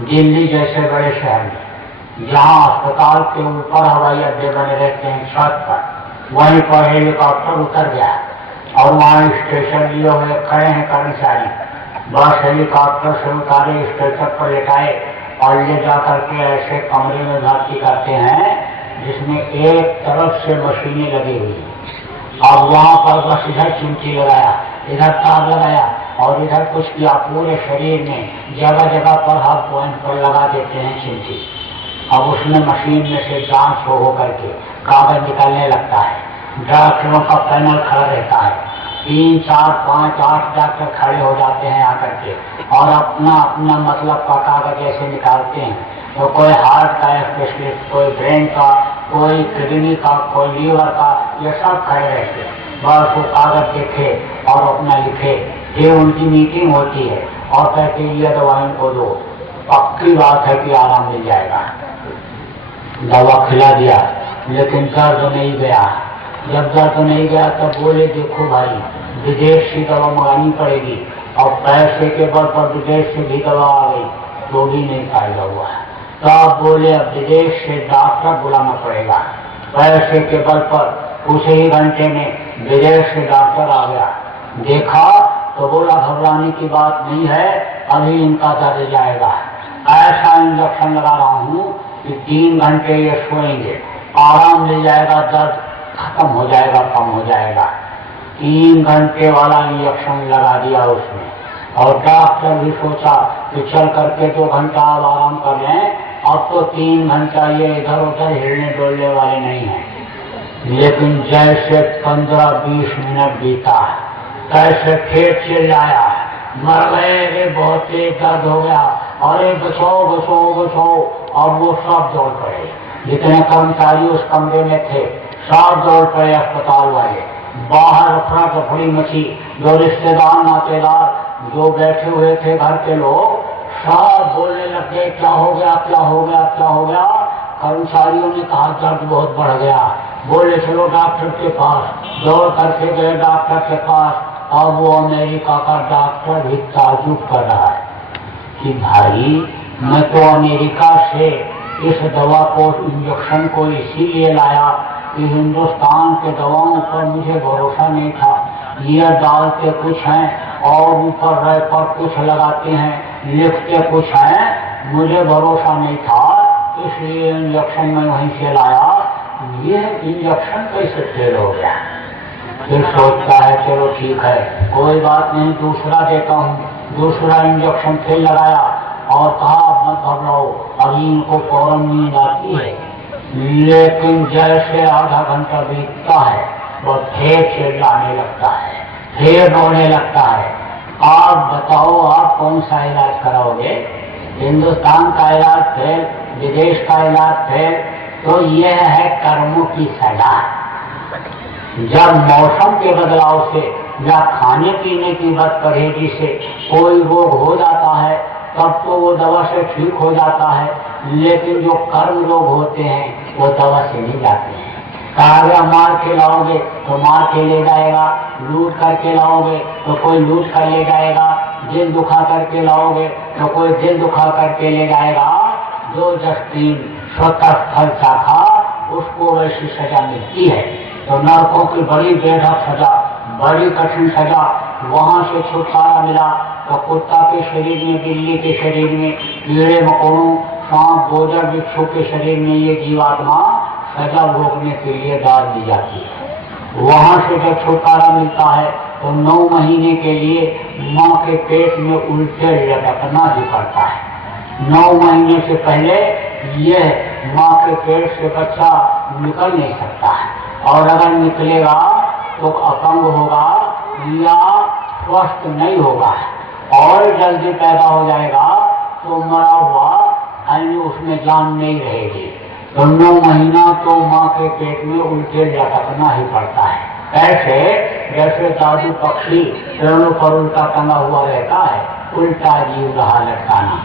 दिल्ली जैसे बड़े शहर में, जहाँ अस्पताल के ऊपर हवाई अड्डे बने रहते हैं छत पर, वहीं पर हेलीकॉप्टर उतर गया और वहाँ स्टेशन लिए हुए खड़े हैं कर्मचारी, बस हेलीकॉप्टर से उतारे, स्टेशन पर लेटाए और ले जा करके ऐसे कमरे में भर्ती करते हैं जिसमें एक तरफ से मशीनें लगी हुई हैं। अब वहाँ पर बस इधर चिमटी लगाया, इधर तार लगाया और इधर कुछ किया, पूरे शरीर में जगह जगह पर हर पॉइंट पर लगा देते हैं चिमटी। अब उसमें मशीन में से जांच हो करके कागज निकलने लगता है, डॉक्टरों का पैनल खड़ा रहता है, 3, 4, 5, 8 डॉक्टर खड़े हो जाते हैं आकर के और अपना अपना मतलब का कागज ऐसे निकालते हैं। तो कोई हार्ट का स्पेशलिस्ट, कोई ब्रेन का, कोई किडनी का, कोई लीवर का, ये सब खड़े रहते हैं। बस वो कागज देखे और अपना लिखे। ये उनकी मीटिंग होती है और कहते ये दवा इनको दो, पक्की बात है कि आराम मिल जाएगा। दवा खिला दिया लेकिन दर्द नहीं गया। जब दर्द नहीं गया तब बोले देखो भाई विदेश से दवा मंगानी पड़ेगी, और पैसे के बल पर विदेश से भी दवा आ गई तो भी नहीं फायदा हुआ। तो आप बोले अब विदेश से डॉक्टर बुलाना पड़ेगा। पैसे के बल पर कुछ ही घंटे में विदेश से डॉक्टर आ गया। देखा तो बोला घबराने की बात नहीं है, अभी इनका दर्द जाएगा। ऐसा इंजेक्शन लगा रहा हूँ कि 3 घंटे ये सोएंगे, आराम मिल जाएगा, दर्द खत्म हो जाएगा, कम हो जाएगा। 3 घंटे वाला इंजेक्शन लगा दिया उसने, और डॉक्टर भी सोचा कि चल करके 2 घंटा अब आराम कर लें, अब तो 3 घंटा ये इधर उधर हिलने डोलने वाले नहीं हैं। लेकिन जैसे 15-20 मिनट बीता, कैसे फिर चिल्लाया, मर गए रे, बहुत तेज दर्द हो गया, अरे बचाओ बचाओ बचाओ। और वो सब दौड़ पड़े, जितने कर्मचारी उस कमरे में थे सब दौड़ पड़े अस्पताल वाले। बाहर अफरा तफड़ी मची, जो रिश्तेदार नातेदार जो बैठे हुए थे घर के लोग सब बोलने लगे क्या हो गया क्या हो गया क्या हो गया। कर्मचारियों ने कहा दर्द बहुत बढ़ गया, बोले चलो डॉक्टर के पास। दौड़ करके गए डॉक्टर के पास, और वो अमेरिका का डॉक्टर भी ताजुब कर रहा है कि भाई मैं तो अमेरिका से इस दवा को, इंजेक्शन को इसीलिए लाया कि हिंदुस्तान के दवाओं पर मुझे भरोसा नहीं था। ये डालते कुछ हैं और ऊपर रैपर कुछ लगाते हैं, लिखते कुछ हैं, मुझे भरोसा नहीं था, इसलिए इंजेक्शन मैं वहीं से लाया। ये इंजेक्शन कैसे फेल हो गया? फिर सोचता है चलो ठीक है कोई बात नहीं, दूसरा देता हूँ। दूसरा इंजेक्शन फिर लगाया और कहा मत घबराओ, अभी इनको फौरन नींद आती है। लेकिन जैसे आधा घंटा बीतता है वो फिर चिल्लाने लगता है, फिर रोने लगता है। आप बताओ आप कौन सा इलाज कराओगे? हिंदुस्तान का इलाज फेल, विदेश का इलाज फेल, तो यह है कर्मों की सजा। जब मौसम के बदलाव से या खाने पीने की बदपरहेजी से कोई रोग हो जाता है तब तो वो दवा से ठीक हो जाता है, लेकिन जो कर्म रोग होते हैं वो दवा से नहीं जाते हैं। कहा मार के लाओगे तो मार के ले जाएगा, लूट करके लाओगे तो कोई लूट कर ले जाएगा, दिल दुखा करके लाओगे तो कोई दिल दुखा करके ले जाएगा। जो जस्तीन स्वतः फल चाखा उसको वैसी सजा मिलती है। तो नरकों की बड़ी बेढक सजा, बड़ी कठिन सजा, वहां से छुटकारा मिला तो कुत्ता के शरीर में, बिल्ली के शरीर में, कीड़े मकोड़ों, सांप गोजर बिच्छू के शरीर में ये जीवात्मा सजा भोगने के लिए डाल दी जाती है। वहां से जब छुटकारा मिलता है तो 9 महीने के लिए माँ के पेट में उल्टे लटकना भी पड़ता है। 9 महीने से पहले यह माँ के पेट से बच्चा निकल नहीं सकता है, और अगर निकलेगा तो अपंग होगा या स्वस्थ नहीं होगा, और जल्दी पैदा हो जाएगा तो मरा हुआ यानी उसमें जान नहीं रहेगी। तो 9 महीना तो माँ के पेट में उल्टे लटकना ही पड़ता है। ऐसे जैसे दादू पक्षी पेड़ों पर उल्टा टंगा हुआ रहता है, उल्टा जीव रहा लटकाना,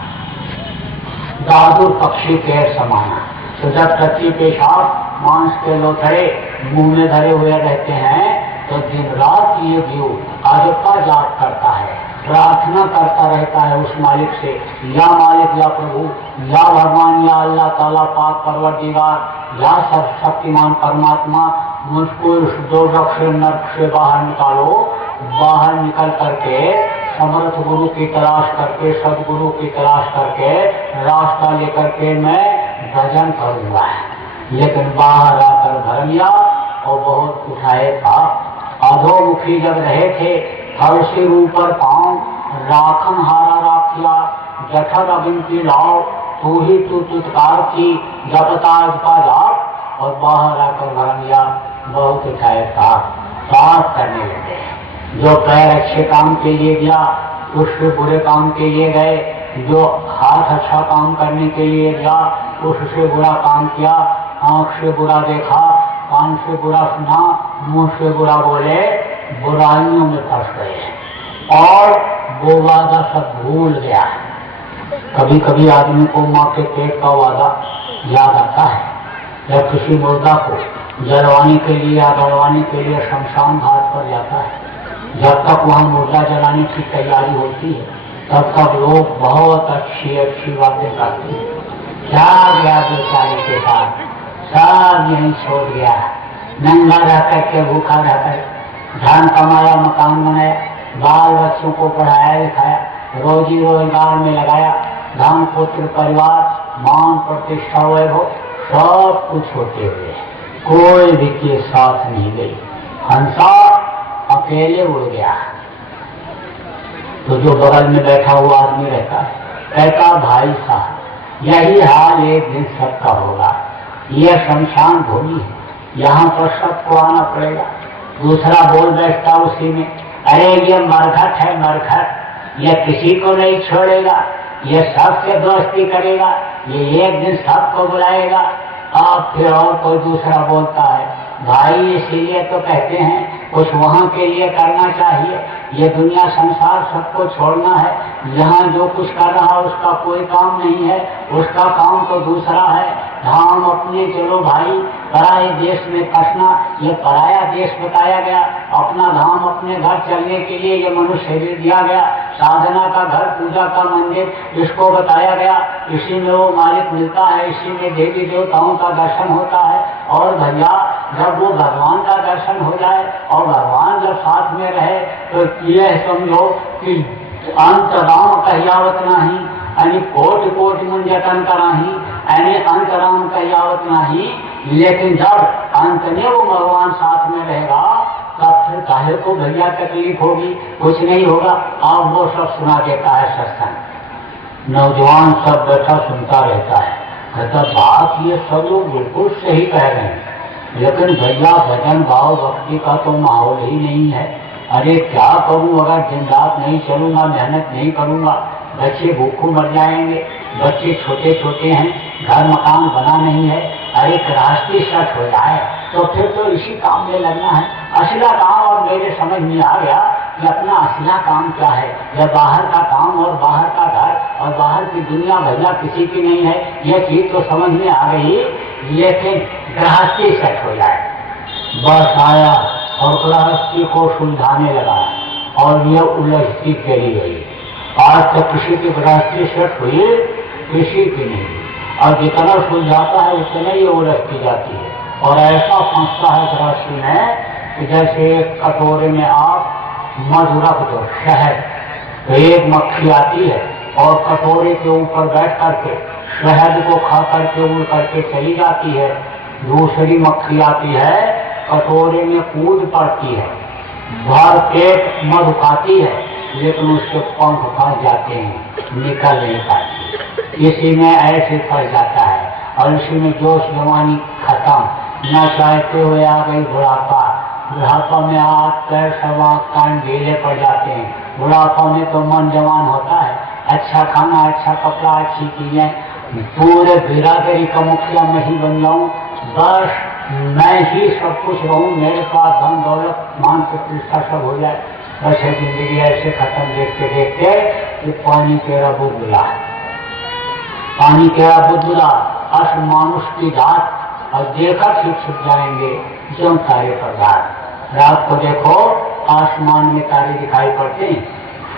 दादू पक्षी के समाना। तो जब टट्टी पेशाब मांस के लोथड़े मुंह में धरे हुए रहते हैं तो दिन रात ये जीव आजपा जाप करता है, प्रार्थना करता रहता है उस मालिक से, या मालिक या प्रभु या भगवान या अल्लाह ताला पाक परवरदिगार या सर्वशक्तिमान परमात्मा, मुझको इस दोजख से नर्क से बाहर निकालो। बाहर निकल करके समर्थ गुरु की तलाश करके, सदगुरु की तलाश करके रास्ता लेकर के मैं भजन करूंगा। लेकिन बाहर आकर भर लिया और बहुत उठाए था। अधोमुखी जब रहे थे हर से ऊपर पांव, राखन हारा राखिया जठर अबिनती लाओ, तू ही तू तुतकार की जपताज का जाप। और बाहर आकर भर लिया, बहुत उठाए था, साफ करने लगे। जो पैर अच्छे काम के लिए गया उससे बुरे काम के लिए गए, जो हाथ अच्छा काम करने के लिए गया उससे बुरा काम किया, आंख से बुरा देखा, कान से बुरा सुना, मुंह से बुरा बोले, बुराइयों में फंस गए हैं और वो वादा सब भूल गया है। कभी कभी आदमी को माँ के पेट का वादा याद आता है, जब किसी मुर्दा को जलवाने के लिए या गड़वाने के लिए शमशान घाट पर जाता है। जब तक वहाँ मुर्दा जलाने की तैयारी होती है तब तक लोग बहुत अच्छी अच्छी बातें करते हैं। क्या गया बेचारे के साथ, सब यही छोड़ गया, नंगा रह करके भूखा रहकर, धन कमाया, मकान बनाया, बाल बच्चों को पढ़ाया लिखाया, रोजी रोजगार में लगाया, धन पुत्र परिवार मान प्रतिष्ठा वैभव सब कुछ होते हुए कोई भी के साथ नहीं गई, हंसा अकेले उड़ गया। तो जो बगल में बैठा हुआ आदमी रहता है, कहता भाई साहब यही हाल एक दिन सबका होगा, यह शमशान भूमि है, यहाँ पर सबको आना पड़ेगा। दूसरा बोल बैठता उसी में, अरे ये मरघट है मरघट, यह किसी को नहीं छोड़ेगा, यह सबसे दोस्ती करेगा, ये एक दिन सबको बुलाएगा। अब फिर और कोई दूसरा बोलता है, भाई इसीलिए तो कहते हैं कुछ वहाँ के लिए करना चाहिए, ये दुनिया संसार सबको छोड़ना है, यहाँ जो कुछ कर रहा है उसका कोई काम नहीं है, उसका काम तो दूसरा है। धाम अपने चलो भाई, पराए देश में कसना, ये पराया देश बताया गया। अपना धाम अपने घर चलने के लिए ये मनुष्य शरीर दिया गया, साधना का घर, पूजा का मंदिर, इसको बताया गया। इसी में वो मालिक मिलता है, इसी में देवी देवताओं का दर्शन होता है। और भैया जब वो भगवान का दर्शन हो जाए और भगवान जब साथ में रहे तो ये समझो कि अंत राम कहियावत नहीं, यानी कोटि कोटि मन जतन कराही, यानी अंत राम कहियावत नहीं। लेकिन जब अंत में वो भगवान साथ में रहेगा तब फिर काहे को भैया तकलीफ होगी, कुछ नहीं होगा। अब वो सब सुना देता है सत्संग, नौजवान सब बैठा सुनता रहता है, कहता बात ये सब लोग बिल्कुल सही कह रहे हैं, लेकिन भैया भजन भाव भक्ति का तो माहौल ही नहीं है। अरे क्या करूं, अगर दिन रात नहीं चलूंगा, मेहनत नहीं करूंगा, बच्चे भूखों मर जाएंगे, बच्चे छोटे छोटे हैं, घर मकान बना नहीं है, अरे रास्ते सेट हो जाए तो फिर तो इसी काम में लगना है। असला काम और मेरे समझ में आ गया कि अपना असला काम क्या है, जब बाहर का काम और बाहर का घर और बाहर की दुनिया भैया किसी की नहीं है, यह चीज तो समझ में आ गई। लेकिन गृहस्थी सेट हो जाए, बस आया और गृहस्थी को सुलझाने लगा और यह उलझती चली गई। आज तक किसी की गृहस्थी सेट हुई, किसी की नहीं, और जितना सुलझाता है उतना ही उलझती जाती है। और ऐसा फंसता है गृहस्थी में कि जैसे एक कटोरे में आप मधु रख दो, शहद, तो एक मक्खी आती है और कटोरे के ऊपर बैठ करके शहद को खा करके उड़ करके चली जाती है। दूसरी मक्खी आती है, कटोरे में कूद पड़ती है, भर पेट मधु खाती है, लेकिन उसके पंख फंस जाते हैं, निकल नहीं पाती। इसी में ऐसे फंस जाता है और इसी में जोश जवानी खत्म, न चाहते हुए आ गई बुढ़ापा। बुढ़ापा में हाथ पैर सब कान ढीले पड़ जाते हैं। बुढ़ापा में तो मन जवान होता है, अच्छा खाना, अच्छा कपड़ा, अच्छी चीजें, पूरे बिरादरी का मुखिया मैं ही बन जाऊं, बस मैं ही सब कुछ रहूं, मेरे पास धन दौलत मान प्रतिष्ठा सब हो जाए, बस है जिंदगी ऐसे खत्म देखते देखते कि पानी तेरा बुदबुला, पानी तेरा बुदबुला, अस मानुष की घाट, और देखा छिप जाएंगे जो तारे पदार्थ। रात को देखो आसमान में तारे दिखाई पड़ते हैं,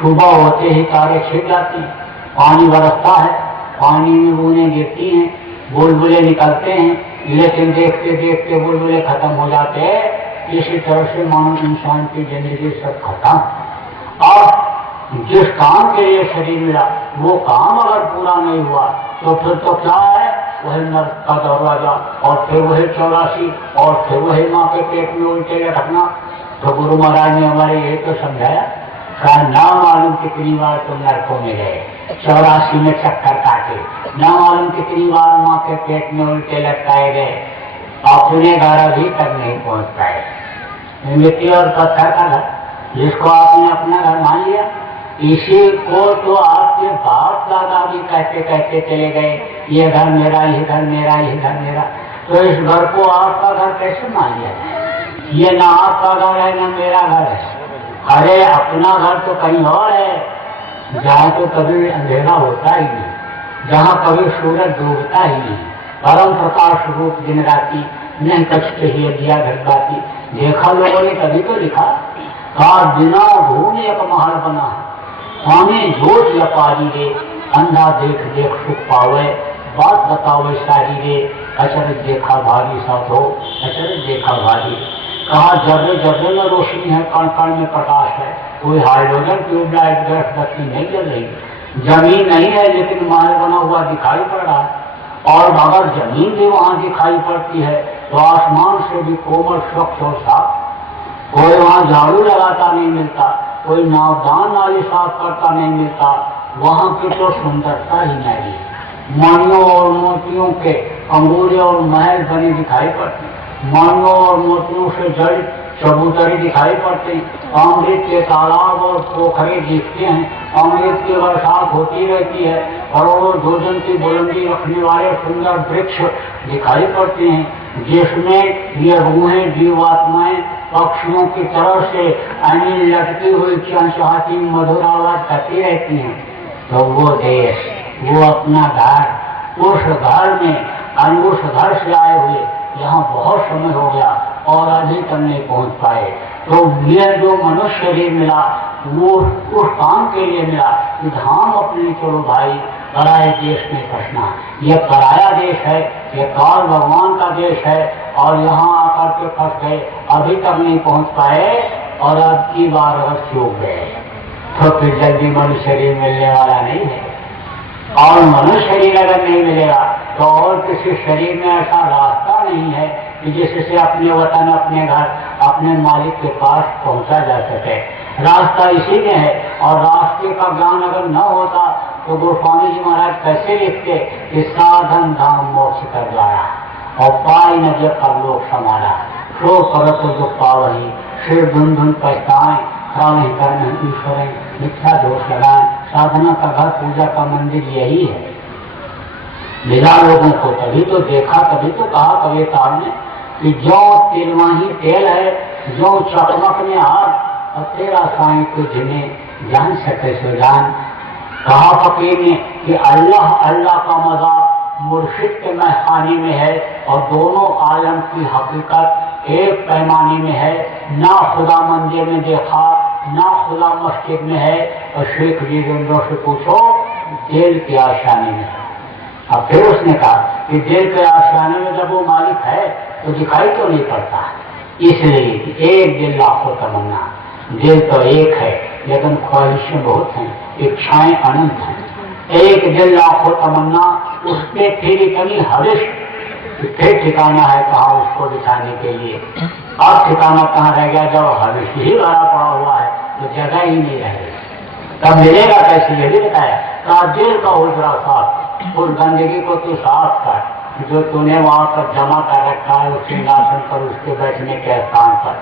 सुबह होते ही तारे छिप जाती हैं, पानी बरसता है, पानी में बूंदें गिरती हैं, बुलबुले निकलते हैं, लेकिन देखते देखते बुलबुले खत्म हो जाते हैं। इसी तरह से मानव इंसान की जिंदगी सब खत्म। अब जिस काम के लिए शरीर मिला वो काम अगर पूरा नहीं हुआ तो फिर तो क्या है, वही नर्क का दरवाजा, और फिर वही 84, और फिर वही माँ के पेट में उल्टे रखना। तो गुरु महाराज ने हमारे ये तो समझाया, कहा ना मालूम कितनी बार तुम नरकों में गए, 84 में चक्कर काटे, ना मालूम कितनी बार माँ के पेट में उल्टे लटकाए गए, अपने घर अभी तक नहीं पहुंच पाए। मिट्टी और पत्थर का घर, जिसको आपने अपना घर मान लिया, इसी को तो आपके बाप दादा भी कहते कहते चले गए, ये घर मेरा, ये घर मेरा, ये घर मेरा। तो इस घर को आपका घर कैसे मान लिया जाए? ये ना आपका घर है ना मेरा घर है। अरे अपना घर तो कहीं और है, जहाँ तो कभी अंधेरा होता ही नहीं, जहाँ कभी सूरज डूबता ही नहीं, परम प्रकाश रूप दिन राती नहीं कछते ही दिया घटबाती। देखा लोगों ने तभी तो लिखा, कहा बिना भूमि एक महल बना, स्वामी जोत या पारी रे, अंधा देख देख सुख पावे, बात बतावे सारी रे, अचरज देखा भारी साथ हो, अचरज देखा भारी। कहा जर्रे जर्रे में रोशनी है, कण कण में प्रकाश है, कोई हाइड्रोजन ट्यूबलाइट गैस बत्ती नहीं जल रही, जमीन नहीं है लेकिन महल बना हुआ दिखाई पड़ रहा है। और अगर जमीन भी वहां दिखाई पड़ती है तो आसमान से भी कोमल स्वच्छ और साफ। कोई वहां झाड़ू लगाता नहीं मिलता, कोई नावदान नाली साफ करता नहीं मिलता, वहां की तो सुंदरता ही नहीं। मणियों और मोतियों के अंगूरे और महल बने दिखाई पड़ते, मणियों और मोतियों से जड़ चबूतरी दिखाई पड़ते, अमृत के तालाब और पोखरे दिखते हैं, अमृत की बरसात होती रहती है, करोड़ों भोजन की बुलंदी रखने वाले सुंदर वृक्ष दिखाई पड़ते हैं, जिसमें ये रूहें जीवात्माएं पक्षियों की तरह से अनिल लटकी हुई चंचहाती मधुर आवाज करती रहती हैं। तो वो देश, वो अपना घर, उस घर में उस घर से आए हुए यहाँ बहुत समय हो गया और अभी तक नहीं पहुँच पाए। तो ये जो मनुष्य शरीर मिला वो उस काम के लिए मिला कि धाम अपने चलो भाई, पराये देश में फंसना। ये पराया देश है, ये काल भगवान का देश है और यहाँ आकर के फंस गए, अभी तक नहीं पहुँच पाए और अब की बार अगर चूक गए तो फिर जल्दी मनुष्य शरीर मिलने वाला नहीं है। और मनुष्य शरीर अगर नहीं मिलेगा तो और किसी शरीर में ऐसा रास्ता नहीं है कि जिससे अपने वतन, अपने घर, अपने मालिक के पास पहुंचा जा सके। रास्ता इसी में है और रास्ते का ज्ञान अगर न होता तो गोस्वामी जी महाराज कैसे लिखते कि साधन धाम मोक्ष कर द्वारा और पाई न जब अब लोग समारा, सो करत जो पावही, फिर धुन धुन पछताएं, नहीं करना ईश्वर मिथ्या दोष लगाए। साधना का घर, पूजा का मंदिर यही है। मिला लोगों को तभी तो देखा, तभी तो कहा कविताओं ने कि जो तिलवा ही तेल है, जो चकमक में आग और तेरा साईं तुझने जान सके सो जान। कहा फकीर ने कि अल्लाह अल्लाह का मजा मुर्शिद के महखाने में है और दोनों आलम की हकीकत एक पैमाने में है। ना खुदा मंदिर में देखा, ना खुदा मस्जिद में है। और शेख वीरेंद्र से पूछो जेल के आशाने में है। अब फिर उसने कहा कि जेल के आशाने में जब वो मालिक है तो दिखाई तो नहीं पड़ता, इसलिए एक दिल लाखों तमन्ना। दिल तो एक है लेकिन ख्वाहिशें बहुत हैं, इच्छाएं अनंत हैं। एक दिल लाखों तमन्ना, उसके फिर इतनी हविश, फिर ठिकाना है कहाँ उसको दिखाने के लिए। अब ठिकाना कहाँ रह गया जब हविश ही भरा पड़ा हुआ है तो जगह ही नहीं रहेगी। तब मिलेगा कैसे, ये भी बताया। कहा दिल का उजरा साफ, उस गंदगी को तू साफ कर जो तूने वहां पर जमा कर रखा है उस सिंहासन पर, उसके बैठने के स्थान पर,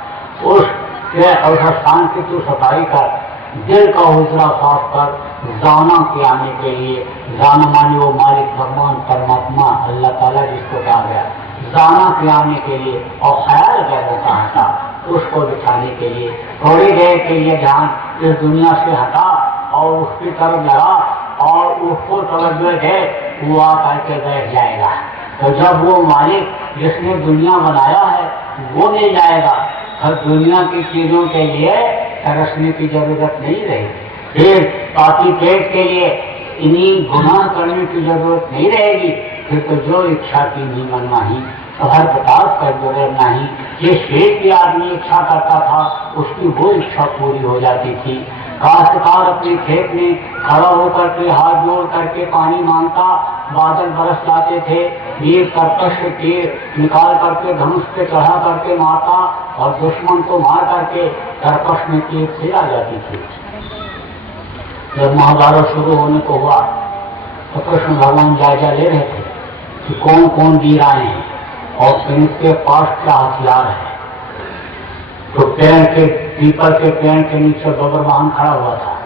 उस स्थान की तू सफाई कर। दिल का उजरा साफ कर, जाना के आने के लिए। जाना माने वो मालिक भगवान परमात्मा अल्लाह ताला जिसको कहा गया, जाना के आने के लिए। और ख्याल कर कहा था उसको बिठाने के लिए। थोड़ी देर के लिए ध्यान इस दुनिया से हटा और उसकी तरफ लगा और उसको तवज्जो दे, वो आकर के बैठ जाएगा। तो जब वो मालिक जिसने दुनिया बनाया है वो नहीं जाएगा, हर दुनिया की चीजों के लिए तरसने की जरूरत नहीं रहेगी। फिर पापी पेट के लिए इन्हीं गुनाह करने की जरूरत नहीं रहेगी। फिर तो जो इच्छा की नहीं मनना ही तो हर प्रकार का जरूरत नहीं। जिस पेट की आदमी इच्छा करता था उसकी वो इच्छा पूरी हो जाती थी। काश्तकार अपने खेत में खड़ा होकर के हाथ जोड़ करके पानी मांगता, बादल बरस जाते थे। वीर कर्कश से तीर निकाल करके धनुष पे चढ़ा करके मारता और दुश्मन को मार करके कर्कश में तीर से आ जाती थी। जब महाभारत शुरू होने को हुआ तो कृष्ण भगवान जायजा ले रहे थे कि कौन कौन वीर आए हैं और किनके पास क्या हथियार है। तो पेड़ के, पीपल के पेड़ के नीचे बब्बरवाहन खड़ा हुआ था।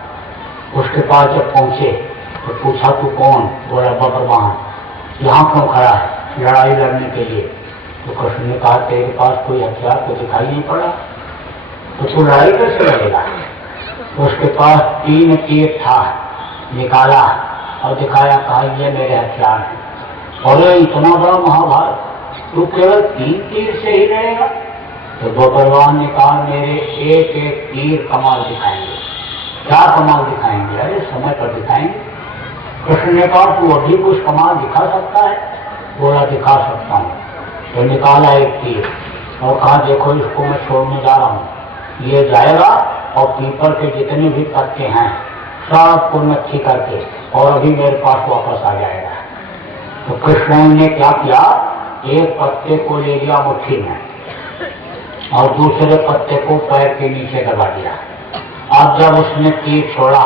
उसके पास जब पहुंचे तो पूछा तू कौन? बोला बब्बरवाहन। यहाँ क्यों खड़ा है? लड़ाई लड़ने के लिए। तो कृष्ण ने कहा तेरे पास कोई हथियार तो दिखाई नहीं पड़ा, तो तू लड़ाई कैसे लड़ेगा? तो उसके पास 3 तीर था, निकाला और दिखाया, कहा ये मेरे हथियार हैं। और इतना बड़ा महाभारत, तू केवल 3 तीर से ही रहेगा? तो वो भगवान ने कहा मेरे एक एक तीर कमाल दिखाएंगे। क्या कमाल दिखाएंगे? अरे समय पर दिखाएंगे। कृष्ण ने कहा तू अभी कुछ कमाल दिखा सकता है? बोला दिखा सकता हूँ। तो निकाला एक तीर और कहा देखो इसको मैं छोड़ने जा रहा हूँ, ये जाएगा और पीपल के जितने भी पत्ते हैं सबको नक्की करके और अभी मेरे पास वापस आ जाएगा। तो कृष्ण ने क्या किया, एक पत्ते को ले लिया मुट्ठी में और दूसरे पत्ते को पैर के नीचे दबा दिया। अब जब उसने तीर छोड़ा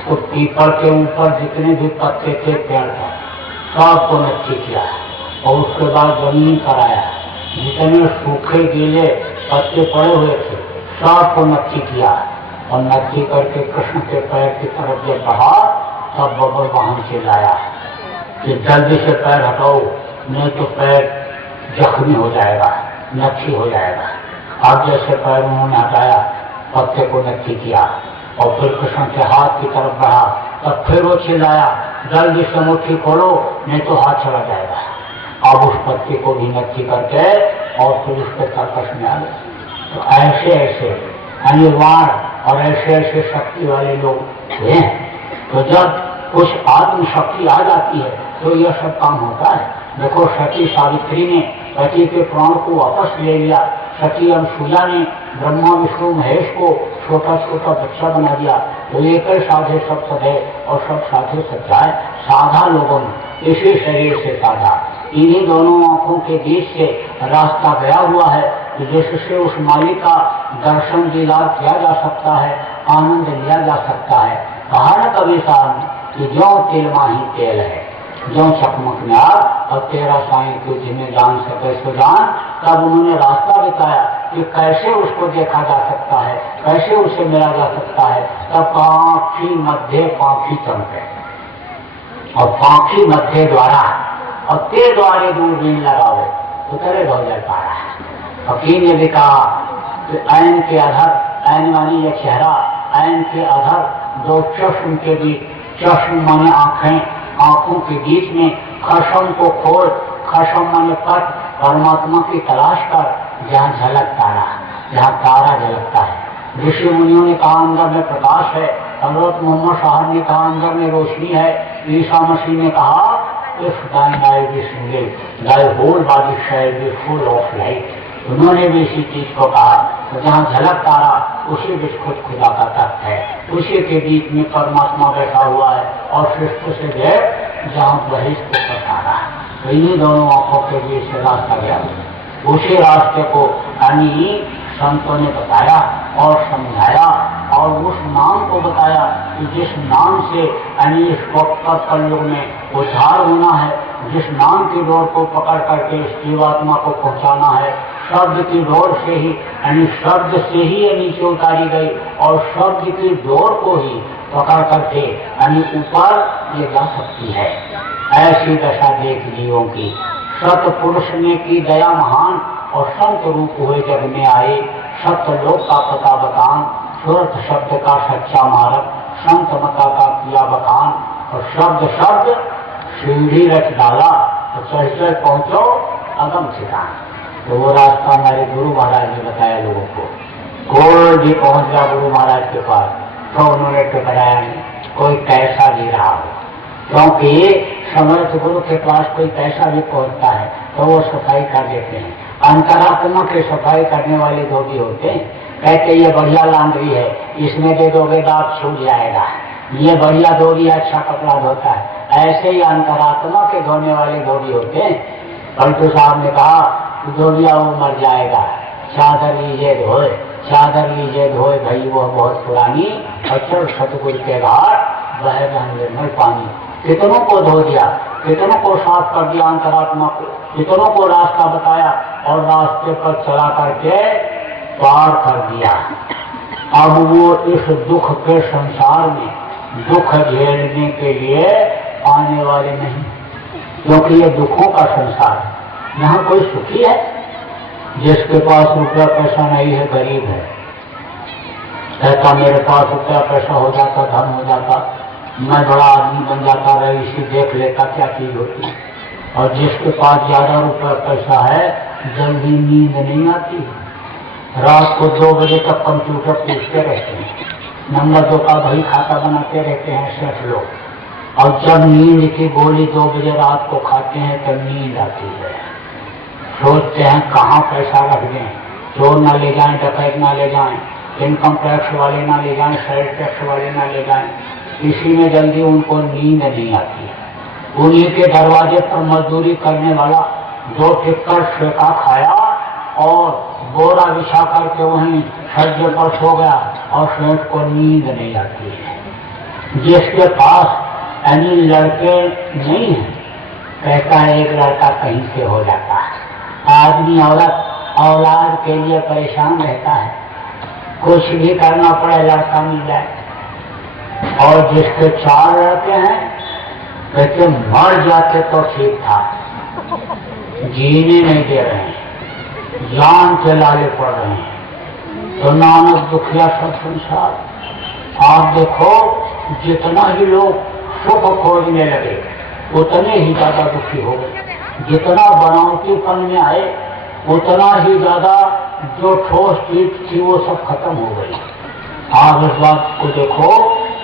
तो पीपल के ऊपर जितने भी पत्ते थे पेड़ पर सबको नक्की किया और उसके बाद जमीन पर आया, जितने सूखे गीले पत्ते पड़े हुए थे सबको नक्की किया और नक्की करके कृष्ण के पैर की तरफ जब बढ़ा तब बब्बर वाहन से लाया कि जल्दी से पैर हटाओ नहीं तो पैर जख्मी हो जाएगा, नक्की हो जाएगा। अब जैसे पैर उन्होंने हटाया, पत्ते को नक्की किया और फिर कृष्ण के हाथ की तरफ बढ़ा, तब फिर वो चिल्लाया जल्दी से मुट्ठी खोलो नहीं तो हाथ चला जाएगा। अब उस पत्ते को भी नक्की करके और फिर उसके कर्कश में आ गए। तो ऐसे ऐसे अनिर्वाण और ऐसे ऐसे शक्ति वाले लोग हुए हैं। तो जब कुछ आत्मशक्ति आ जाती है तो यह सब काम होता है। देखो सती सावित्री ने पति के प्राण को वापस ले लिया, सती अनसुईया ने ब्रह्मा विष्णु महेश को छोटा छोटा बच्चा बना दिया। तो एक साधे सब सधे और सब साधे सच्चाए। साधा लोगों ने इसी शरीर से साधा, इन्हीं दोनों आंखों के बीच से रास्ता गया हुआ है जिससे उस मालिक का दर्शन दीदार किया जा सकता है, आनंद लिया जा सकता है। कहा न कभी साहब कि जो तिलमा ही तेल है, जो चकमक में आग और तेरा साईं को जिन्हें जान सके सो जान। तब उन्होंने रास्ता बताया कि कैसे उसको देखा जा सकता है, कैसे उसे मिला जा सकता है। तब पाखी मध्य पाखी चमके और पाखी मध्य द्वारा और ते द्वारे दूरबीन लगाओ तो तेरे हो जाए पारा। फकीर ने भी कहा कि ऐन के अधर, ऐन मानी यह चेहरा, ऐन के अधर 2 चश्म के बीच, चश्म माने आंखें, आंखों के बीच में खशम को खोल, खशम माने पथ, परमात्मा की तलाश कर जहाँ झलक तारा, जहाँ तारा झलकता है। ऋषि मुनियों ने कहा अंदर में प्रकाश है, हजरत मोहम्मद साहब ने कहा अंदर में रोशनी है, ईसा मसीह ने कहा if thine eye be single, thy whole body shall be full of light। उन्होंने भी इसी चीज को कहा। तो जहाँ झलक तारा उसी बीच खुद खुदा का तख्त है, उसी के बीच में परमात्मा बैठा हुआ है और सृष्टि से देव जहाँ बहिष्ठ को तारा। तो इन्हीं दोनों आंखों के बीच से रास्ता गया। उसी रास्ते को यानी संतों ने बताया और समझाया और उस नाम को बताया कि जिस नाम से यानी इस वक्त कलयुग में उद्धार होना है, जिस नाम की डोर को पकड़ करके इस जीवात्मा को पहुंचाना है, शब्द की डोर से ही यानी शब्द से ही ये नीचे उतारी गई और शब्द की डोर को ही पकड़ करके यानी ऊपर ये जा सकती है। ऐसी दशा देख जीवों की। सतपुरुष ने की दया महान और संत रूप हुए जग में आए, सत्य लोक का पता बतान, सुरत शब्द का सच्चा मार्ग, संत मता का किया बखान और शब्द शब्द सीढ़ी रच डाला तो चढ़ चढ़ पहुंचो अगम ठिकान। तो वो रास्ता हमारे गुरु महाराज ने बताया लोगों को। कोई भी पहुंच गया गुरु महाराज के पास तो उन्होंने टकराया नहीं, कोई कैसा भी रहा हो, क्योंकि समर्थ गुरु के पास कोई कैसा भी पहुंचता है तो वो सफाई कर देते हैं। अंतरात्मा की सफाई करने वाले धोबी होते हैं, कहते ये बढ़िया लांड्री है, इसमें दे दोगे दांत छूट जाएगा, ये बढ़िया धोबी अच्छा कपड़ा धोता है। ऐसे ही अंतरात्मा के धोने वाले धोबी होते हैं। पलटू साहब ने कहा धोबिया वो मर जाएगा, चादर लीजिए धोए, चादर लीजिए धोए भाई वो बहुत पुरानी, अक्षर सतगुरु के घाट बह निर्मल पानी। कितनों को धो दिया, कितनों को साफ कर दिया अंतरात्मा को, कितनों को रास्ता बताया और रास्ते पर चला करके पार कर दिया। अब वो इस दुख के संसार में दुख झेलने के लिए आने वाले नहीं, क्योंकि ये दुखों का संसार है। यहाँ कोई सुखी है? जिसके पास रुपया पैसा नहीं है गरीब है। कहता मेरे पास रुपया पैसा हो जाता, धन हो जाता, मैं बड़ा आदमी बन जाता, रईसी देख लेता क्या चीज होती। और जिसके पास ज्यादा रुपया पैसा है जल्दी नींद नहीं आती, रात को 2 बजे तक कंप्यूटर पूछते रहते हैं, नंबर 2 का बही खाता बनाते रहते हैं सेठ लोग। और जब नींद की गोली 2 बजे रात को खाते हैं तब नींद आती है। सोचते हैं कहाँ पैसा रख दें, चोर ना ले जाएं, डकैत ना ले जाएं, इनकम टैक्स वाले ना ले जाएं, सेल टैक्स वाले ना ले जाएं। इसी में जल्दी उनको नींद नहीं आती है। उन्हीं के दरवाजे पर मजदूरी करने वाला 2 टिक्कर सेका खाया और बोरा बिछा करके वहीं सज्जे पर सो गया और सेठ को नींद नहीं आती है। जिसके पास यानी लड़के नहीं है, कहता है एक लड़का कहीं से हो जाता है। आदमी औरत औलाद के लिए परेशान रहता है, कुछ भी करना पड़े लड़का मिल जाए। और जिसके 4 लड़के हैं कहते मर जाते तो ठीक था, जीने नहीं दे रहे हैं, जान के लाले पड़ रहे हैं। तो नानक दुखिया सब संसार। आप देखो जितना ही लोग सुख खोजने लगे उतने ही ज्यादा दुखी हो गए। जितना बनावटीपन में आए उतना ही ज्यादा जो ठोस चीज थी वो सब खत्म हो गई। आप इस बात को देखो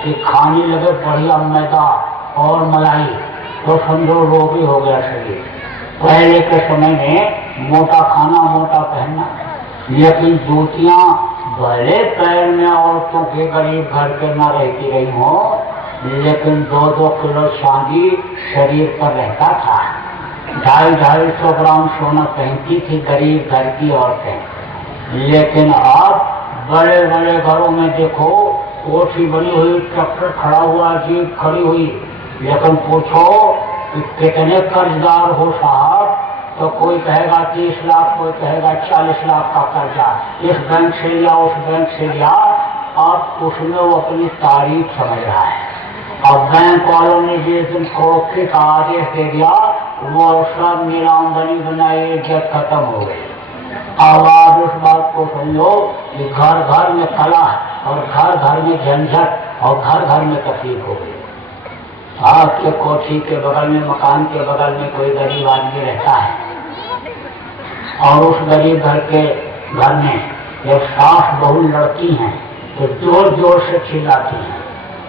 कि खाने लगे बढ़िया मैदा और मलाई तो समझो रोगी हो गया शरीर। पहले के समय में मोटा खाना मोटा पहनना, लेकिन जूतियां भले पैर में औरतों के गरीब घर के न रहती रही हो, लेकिन 2-2 किलो चांदी शरीर पर रहता था। 250-250 ग्राम सोना पहनती थी गरीब घर की औरतें। लेकिन अब बड़े बड़े घरों में देखो कोठी बनी हुई, ट्रैक्टर खड़ा हुआ, जीप खड़ी हुई, लेकिन पूछो कि कितने कर्जदार हो साहब, तो कोई कहेगा 30 लाख, कोई कहेगा 40 लाख का कर्जा, इस बैंक से लिया उस बैंक से लिया। अब उसमें वो अपनी तारीफ समझ रहा है। अब बैंक वालों ने जिस दिन फरोख्ती का आदेश दे दिया वो सब नीलाम बनी बनाई, इज्जत खत्म हो गई। अब आप उस बात को समझो कि घर घर में कला और घर घर में झंझट और घर घर में तकलीफ हो गई। आपके कोठी के बगल में, मकान के बगल में कोई गरीब आदमी रहता है और उस गरीब घर में जब सास बहू लड़की हैं तो जोर जोर से चिल्लाती हैं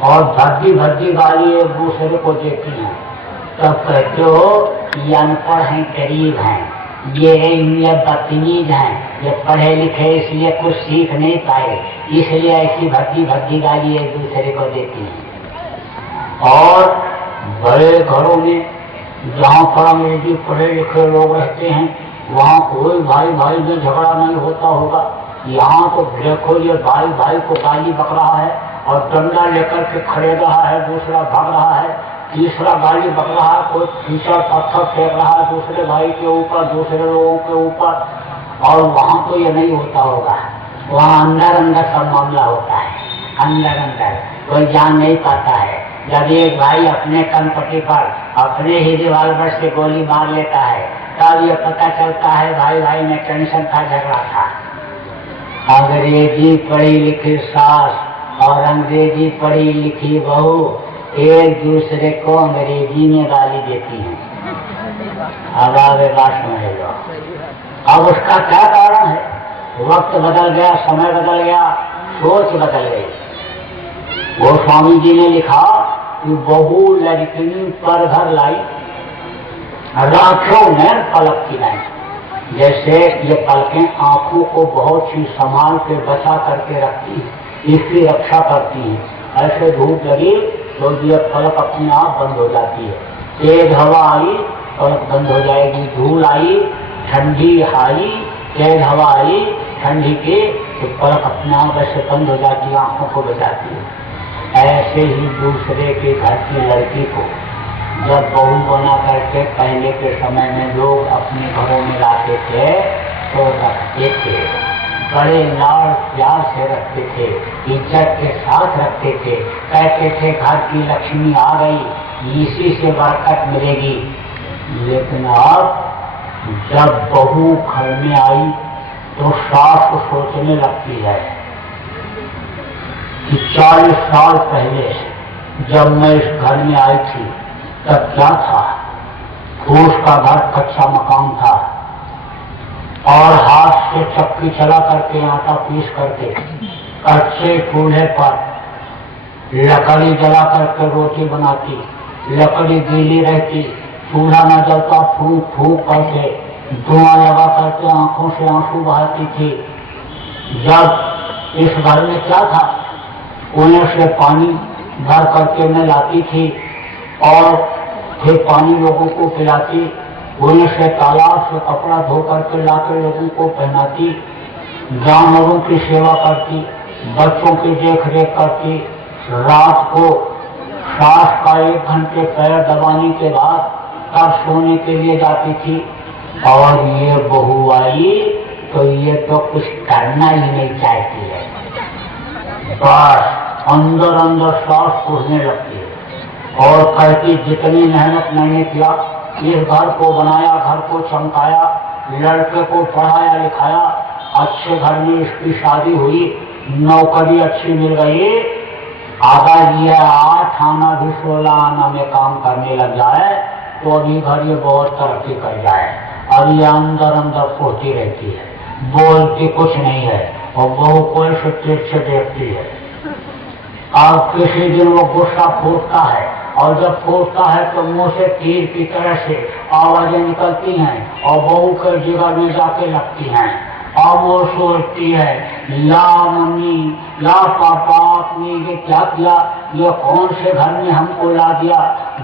और भद्दी भद्दी गाली एक दूसरे को देती हैं। तब कहते हो ये अनपढ़ हैं, गरीब हैं, ये बदतमीज हैं, ये पढ़े लिखे इसलिए कुछ सीख नहीं पाए, इसलिए ऐसी भद्दी भद्दी गाली एक दूसरे को देती हैं। और बड़े घरों में जहाँ पर अंग्रेजी पढ़े लिखे लोग रहते हैं वहाँ कोई भाई भाई में झगड़ा नहीं होता होगा। यहाँ तो देखो ये भाई भाई को गाली बक रहा है और डंडा लेकर के खड़े रहा है, दूसरा भाग रहा है, तीसरा गाली बक रहा है, कोई कीचड़ पत्थर फेंक रहा है दूसरे भाई के ऊपर, दूसरे लोगों के ऊपर। और वहाँ तो ये नहीं होता होगा, वहाँ अंदर अंदर सब मामला होता है, अंदर अंदर कोई जान नहीं पाता है। जब एक भाई अपने कनपट्टी पर अपने ही रिवाल्वर से गोली मार लेता है तब ये पता चलता है भाई भाई में टेंशन था, झगड़ा था। अंग्रेजी पढ़ी लिखी सास और अंग्रेजी पढ़ी लिखी बहू एक दूसरे को अंग्रेजी में गाली देती हैं। अब आगे बात समझ लो। अब उसका क्या कारण है? वक्त बदल गया, समय बदल गया, सोच बदल गई। वो स्वामी जी ने लिखा कि बहू लड़किनी पर घर लाई, राखों ने पलक की लाई। जैसे ये पलकें आंखों को बहुत ही संभाल के बचा करके रखती है, इसकी रक्षा करती है। ऐसे धूप लगी तो ये पलक अपने आप बंद हो जाती है। तेज हवा आई पलक बंद हो जाएगी, धूल आई, ठंडी आई, तेज हवा आई ठंडी की तो पलक अपने आप ऐसे बंद हो जाती है, आंखों को बचाती है। ऐसे ही दूसरे के घर की लड़की को जब बहू बना करके पहले के समय में लोग अपने घरों में लाते थे तो रखते थे, बड़े लाड़ प्यार से रखते थे, इज्जत के साथ रखते थे, कहते थे घर की लक्ष्मी आ गई, इसी से बरकत मिलेगी। लेकिन अब जब बहू घर में आई तो सास सोचने लगती है कि 40 साल पहले जब मैं इस घर में आई थी तब क्या था। फूस का घर, कच्चा मकान था और हाथ से चक्की चला करके आटा पीस करके कच्चे चूल्हे पर लकड़ी जला करके रोटी बनाती। लकड़ी गीली रहती, चूल्हा न जलता, फूंक फूंक करके धुआं लगा करके आंखों से आंसू बहाती थी। जब इस घर में क्या था, कुएं से पानी भर करके मैं लाती थी और फिर पानी लोगों को पिलाती। कुएं से, तालाब से कपड़ा धो करके लाकर लोगों को पहनाती। जानवरों की सेवा करती, बच्चों की देख रेख करती। रात को सास का 1 घंटे पैर दबाने के बाद तब सोने के लिए जाती थी। और ये बहू आई तो ये तो कुछ करना ही नहीं चाहती है, बस अंदर अंदर सास पूछने लगती है और कहती जितनी मेहनत मैंने किया, इस घर को बनाया, घर को चमकाया, लड़के को पढ़ाया लिखाया, अच्छे घर में इसकी शादी हुई, नौकरी अच्छी मिल गई, आधा ये 8 आना भी 16 आना में काम करने लग जाए तो अभी घर ये बहुत तरक्की कर जाए। अब ये अंदर अंदर सोचती रहती है, बोलती कुछ नहीं है और बहू को ऐसे तेज से देखती है। अब किसी दिन वो गुस्सा फूटता है और जब फूटता है तो मुंह से तीर की तरह से आवाजें निकलती हैं और बहू के जगह में जाके लगती हैं। अब वो सोचती है, ला मम्मी, ला पापा, आपने ये क्या किया, ये कौन से घर में हमको ला दिया।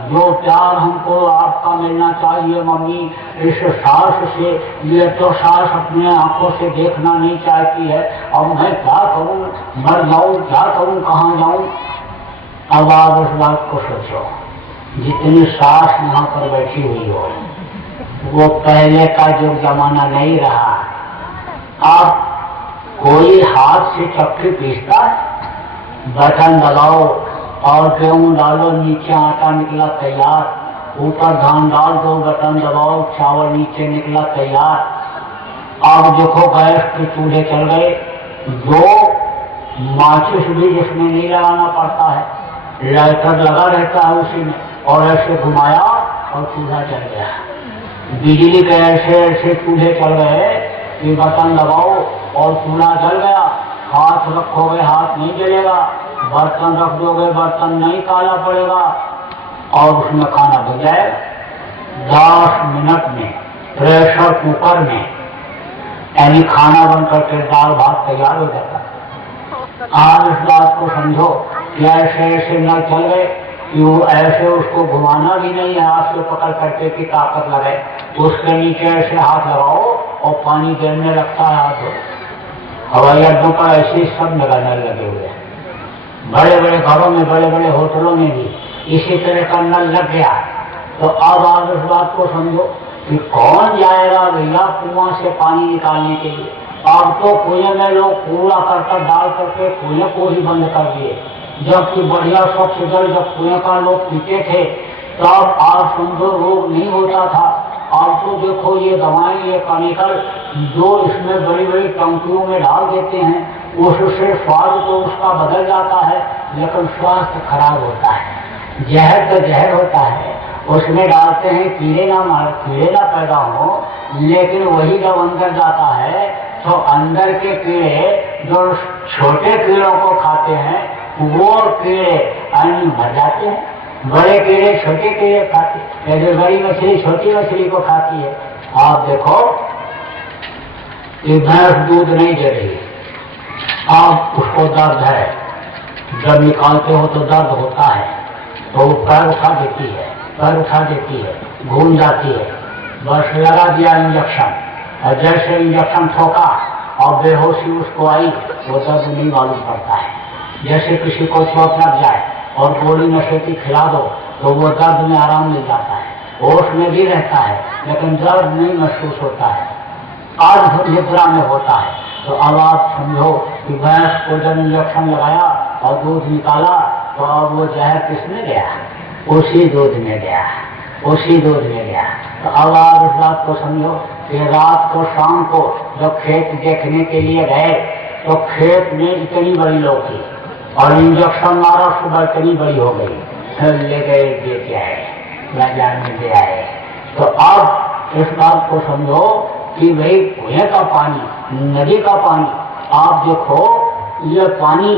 जो प्यार हमको आपका मिलना चाहिए मम्मी, इस सास से, ये तो सास अपने आंखों से देखना नहीं चाहती है। अब मैं क्या करूं, मर जाऊं, क्या करूं, कहाँ जाऊं। अब आप उस बात को सोचो, जितनी सास यहाँ पर बैठी हुई हो, वो पहले का जो जमाना नहीं रहा। अब कोई हाथ से चक्की पीसता, बटन दबाओ और गेहूं डालो, नीचे आटा निकला तैयार, ऊपर धान डाल दो, बटन दबाओ, चावल नीचे निकला तैयार। अब देखो गैस के चूल्हे चल गए, जो माचिस भी जिसमें नहीं लगाना पड़ता है, लाइटर लगा रहता है उसी में, और ऐसे घुमाया और चूल्हा जल गया। बिजली के ऐसे ऐसे चूल्हे चल गए कि बटन दबाओ और चूल्हा जल गया। हाथ रखोगे हाथ नहीं जलेगा, बर्तन रख दोगे बर्तन नहीं काला पड़ेगा और उसमें खाना बन जाएगा। 10 मिनट में प्रेशर कुकर में यानी खाना बन करके दाल भात तैयार हो जाता है। आज इस बात को समझो कि ऐसे ऐसे नल चल गए कि वो ऐसे उसको घुमाना भी नहीं है, हाथ से पकड़ करके की ताकत लगे, उसके नीचे ऐसे हाथ लगाओ और पानी गिरने लगता है हाथ। हवाई अड्डों पर ऐसे सब नल लगे हुए हैं, बड़े बड़े घरों में, बड़े बड़े होटलों में भी इसी तरह का नल लग गया। तो अब आप इस बात को समझो कि कौन जाएगा भैया कुआं से पानी निकालने के लिए। अब तो कुएं में लोग कूड़ा करकर डाल करके कुएं को ही बंद कर दिए, जबकि बढ़िया स्वच्छ जल जब कुएं का लोग पीते थे तब आप समझो रोग नहीं होता था। अब तो देखो ये दवाएं, ये केमिकल जो इसमें बड़ी बड़ी टंकियों में डाल देते हैं, उससे स्वाद तो उसका बदल जाता है लेकिन स्वास्थ्य खराब होता है। जहर तो जहर होता है, उसमें डालते हैं कीड़े ना पैदा हो, लेकिन वही जब अंदर जाता है तो अंदर के कीड़े जो छोटे कीड़ों को खाते हैं वो कीड़े अन्न भर जाते हैं, बड़े कीड़े छोटे कीड़े खाते हैं, जैसे बड़ी मछली छोटी मछली को खाती है। आप देखो कि भैंस दूध नहीं दे रही, आप उसको दर्द है, जब निकालते हो तो दर्द होता है तो वो पैर उठा देती है, पैर उठा देती है, घूम जाती है, बस लगा दिया इंजेक्शन, और जैसे इंजेक्शन ठोका और बेहोशी उसको आई वो दर्द नहीं मालूम पड़ता है। जैसे किसी को चोट लग जाए और गोली नशे की खिला दो तो वो दर्द में आराम मिल जाता है, होश में भी रहता है लेकिन दर्द नहीं महसूस होता है, आज निद्रा में होता है। तो अब आप समझो कि भैंस को जब इंजेक्शन लगाया और दूध निकाला तो अब वो जहर किसमें गया, उसी दूध में गया। उसी दूध में गया। तो अब आप इस बात को समझो कि रात को शाम को जब खेत देखने के लिए गए तो खेत में इतनी बड़ी लौकी और इंजेक्शन मारा, सुबह इतनी बड़ी हो गई, ले गए देते आए, बाजार में ले आए। तो अब इस बात को समझो कि भाई कुएं का पानी, नदी का पानी, आप देखो ये पानी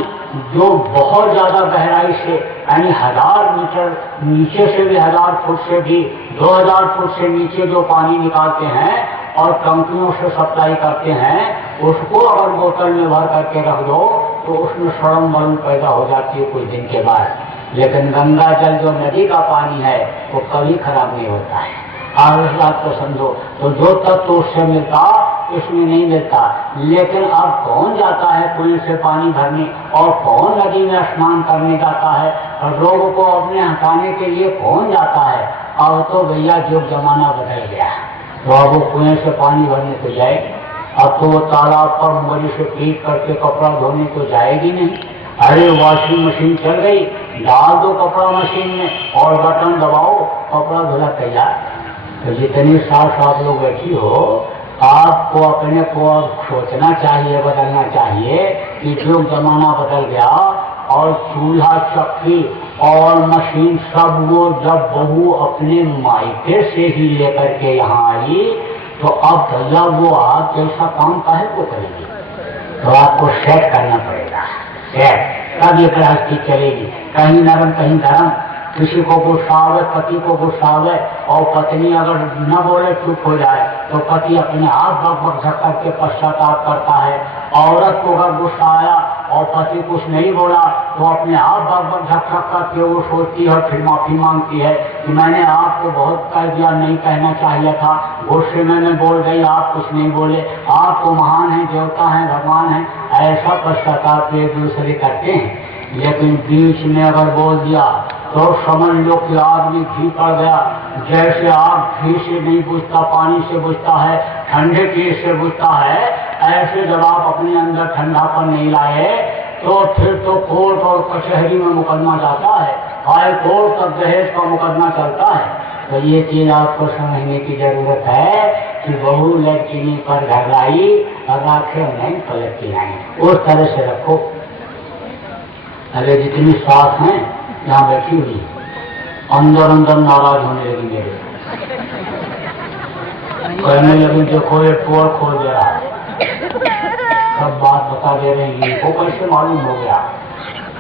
जो बहुत ज्यादा गहराई से यानी 1000 मीटर नीचे से भी, 1000 फुट से भी, 2000 फुट से नीचे जो पानी निकालते हैं और कंपनियों से सप्लाई करते हैं, उसको अगर बोतल में भर करके रख दो तो उसमें सड़न बड़न पैदा हो जाती है कुछ दिन के बाद। लेकिन गंगा जल जो नदी का पानी है वो कभी खराब नहीं होता है। आप इस बात को समझो। तो जो तत्व उससे मिलता इसमें नहीं मिलता। लेकिन अब कौन जाता है कुएं से पानी भरने और कौन नदी में स्नान करने जाता है और रोग को अपने हटाने के लिए कौन जाता है? अब तो भैया जो जमाना बदल गया, तो अब वो कुएं से पानी भरने तो जाए, अब तो वो तालाब पर उंगली से पीट करके कपड़ा धोने तो जाएगी नहीं। अरे वॉशिंग मशीन चल गई, डाल दो कपड़ा मशीन में और बटन दबाओ, कपड़ा धुला तैयार। तो जितनी साफ आप लोग बैठी हो, आपको अपने को अब सोचना चाहिए, बदलना चाहिए कि जो जमाना बदल गया और चूल्हा चक्की और मशीन सब वो जब बहू अपने मायके से ही लेकर के यहाँ आई तो अब भैया वो आप जैसा काम काहे को करेगी? तो आपको सेट करना पड़ेगा, सेट, तब ये गृहस्थी चलेगी। कहीं नरम कहीं गरम, किसी को गुस्सा आवे, पति को गुस्सा आवे और पत्नी अगर न बोले चुप हो जाए तो पति अपने आप बक झक्कर के पश्चाताप करता है। औरत को अगर गुस्सा आया और पति कुछ नहीं बोला तो अपने आप बक झक्कर करके वो सोचती है, फिर माफी मांगती है कि मैंने आपको बहुत कह दिया, नहीं कहना चाहिए था, गुस्से में मैं बोल गई, आप कुछ नहीं बोले, आप तो महान हैं, देवता हैं, भगवान हैं। ऐसा पश्चाताप एक दूसरे करते हैं। लेकिन बीच में अगर बोल दिया तो समझ लो कि आदमी घी पड़ गया। जैसे आग घी से नहीं बुझता, पानी से बुझता है, ठंडे चीज से बुझता है, ऐसे जब आप अपने अंदर ठंडापन नहीं लाए तो फिर तो कोर्ट और कचहरी में मुकदमा जाता है, हाई कोर्ट तक दहेज का मुकदमा चलता है। तो ये चीज आपको समझने की जरूरत है कि बहू लड़की पर घर लाई और आंखें नहीं पलटती आई, उस तरह से रखो। अरे जितनी सास हैं यहाँ बैठी हुई अंदर अंदर नाराज होने लगी मेरे, कहने लगी देखो ये पोर खोल दे रहा है, सब बात बता दे रहे हैं। इनको कैसे मालूम हो गया?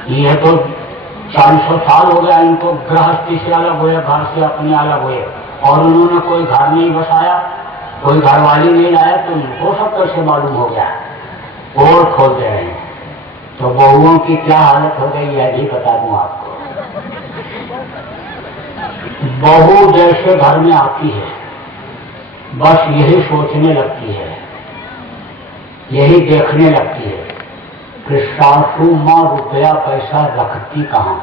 ये तो 400 साल हो गया इनको गृहस्थी से अलग हुए, घर से अपने अलग हुए, और उन्होंने कोई घर नहीं बसाया, कोई घरवाली नहीं लाया, तो इनको सब कैसे मालूम हो गया? पोर खोल दे रहे हैं। तो बहुओं की क्या हालत हो गई है भी बता दूं आपको। बहू जैसे घर में आती है बस यही सोचने लगती है, यही देखने लगती है कि सासू माँ रुपया पैसा रखती कहाँ,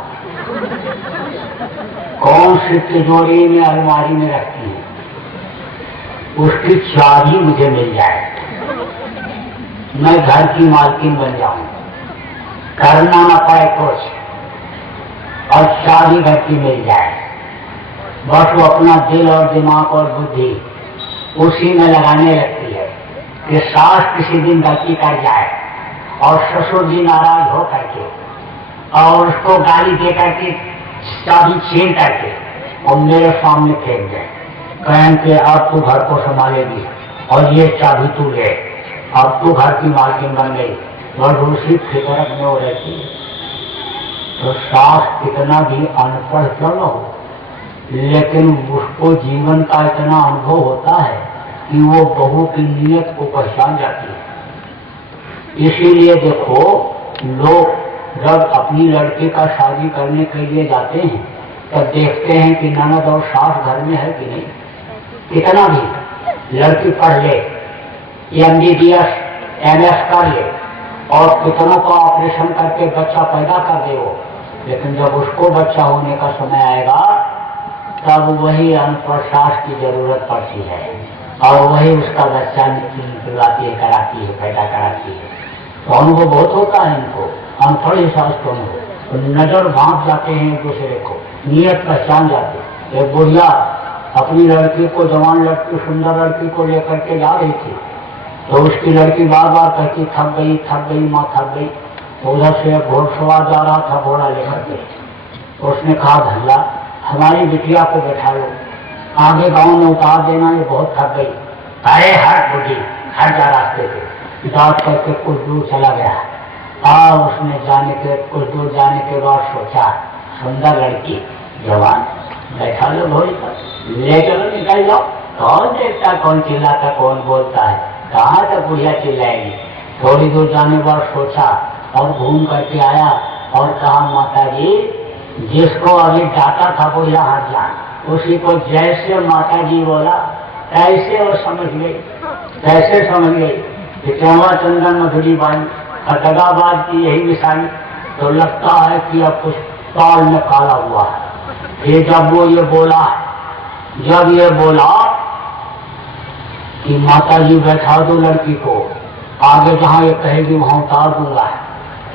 कौन सी तिजोरी में अलमारी में रखती है, उसकी चाबी मुझे मिल जाए, मैं घर की मालकिन बन जाऊं, करना न पाए कुछ और चाबी घर की मिल जाए। बस वो अपना दिल और दिमाग और बुद्धि उसी में लगाने लगती है कि सास किसी दिन गलती कर जाए और ससुर जी नाराज हो करके और उसको गाली दे करके चाबी छीन करके और मेरे सामने फेंक दे, कहें कि अब तू घर को संभालेगी और ये चाबी तू ले, अब तू घर की मालकिन बन गई, और उसी फिक्र में हो रहती है। तो सास कितना भी अनपढ़ क्यों न हो, लेकिन उसको जीवन का इतना अनुभव होता है कि वो बहू की नीयत को पहचान जाती है। इसीलिए देखो लोग जब अपनी लड़के का शादी करने के लिए जाते हैं तब देखते हैं कि ननद और सास घर में है कि नहीं। कितना भी लड़की पढ़ ले, MBBS MS कर ले और कितनों का ऑपरेशन करके बच्चा पैदा कर दे वो, लेकिन जब उसको बच्चा होने का समय आएगा तब वही अनपढ़ सास की जरूरत पड़ती है और वही उसका बच्चा निकलवाती है, कराती है, पैदा कराती है। तो अनुभव बहुत होता है इनको, अनपढ़ ही सास को अनुभव, तो नजर भांप जाते हैं एक दूसरे को, नियत पहचान जाते। एक बुढ़िया अपनी लड़की को, जवान लड़की, सुंदर लड़की को लेकर के जा रही थी। तो उसकी लड़की बार बार कहती थक गई माँ थक गई। तो उधर से घोड़सवार जा रहा था घोड़ा लेकर के। तो उसने कहा धल्ला हमारी बिटिया को बैठा लो, आगे गांव में उतार देना, ये बहुत थक गई। अरे हट बुढ़ी, हट जा रास्ते से। दांत करके कुछ दूर चला गया। उसने कुछ दूर जाने के बाद सोचा सुंदर लड़की, जवान, बैठा लो घोड़ी पर, ले चलो निकल जाओ। कौन देखता, कौन चिल्लाता, कौन बोलता है, कहाँ तक बुढ़िया चिल्लाएगी। थोड़ी दूर जाने बाद सोचा और घूम करके आया और कहा माता जी जिसको अभी डांटा था बुढ़िया हट जा, उसी को जैसे माता जी बोला कैसे वो समझ गई, कैसे समझ गई कि चंवा चंदन मधुरी बाई खटगाबाद की यही निशानी। तो लगता है कि अब कुछ ताल में काला हुआ है। फिर जब वो ये बोला कि माता जी बैठा दो लड़की को, आगे जहाँ ये कहेगी वहां उतार दूंगा,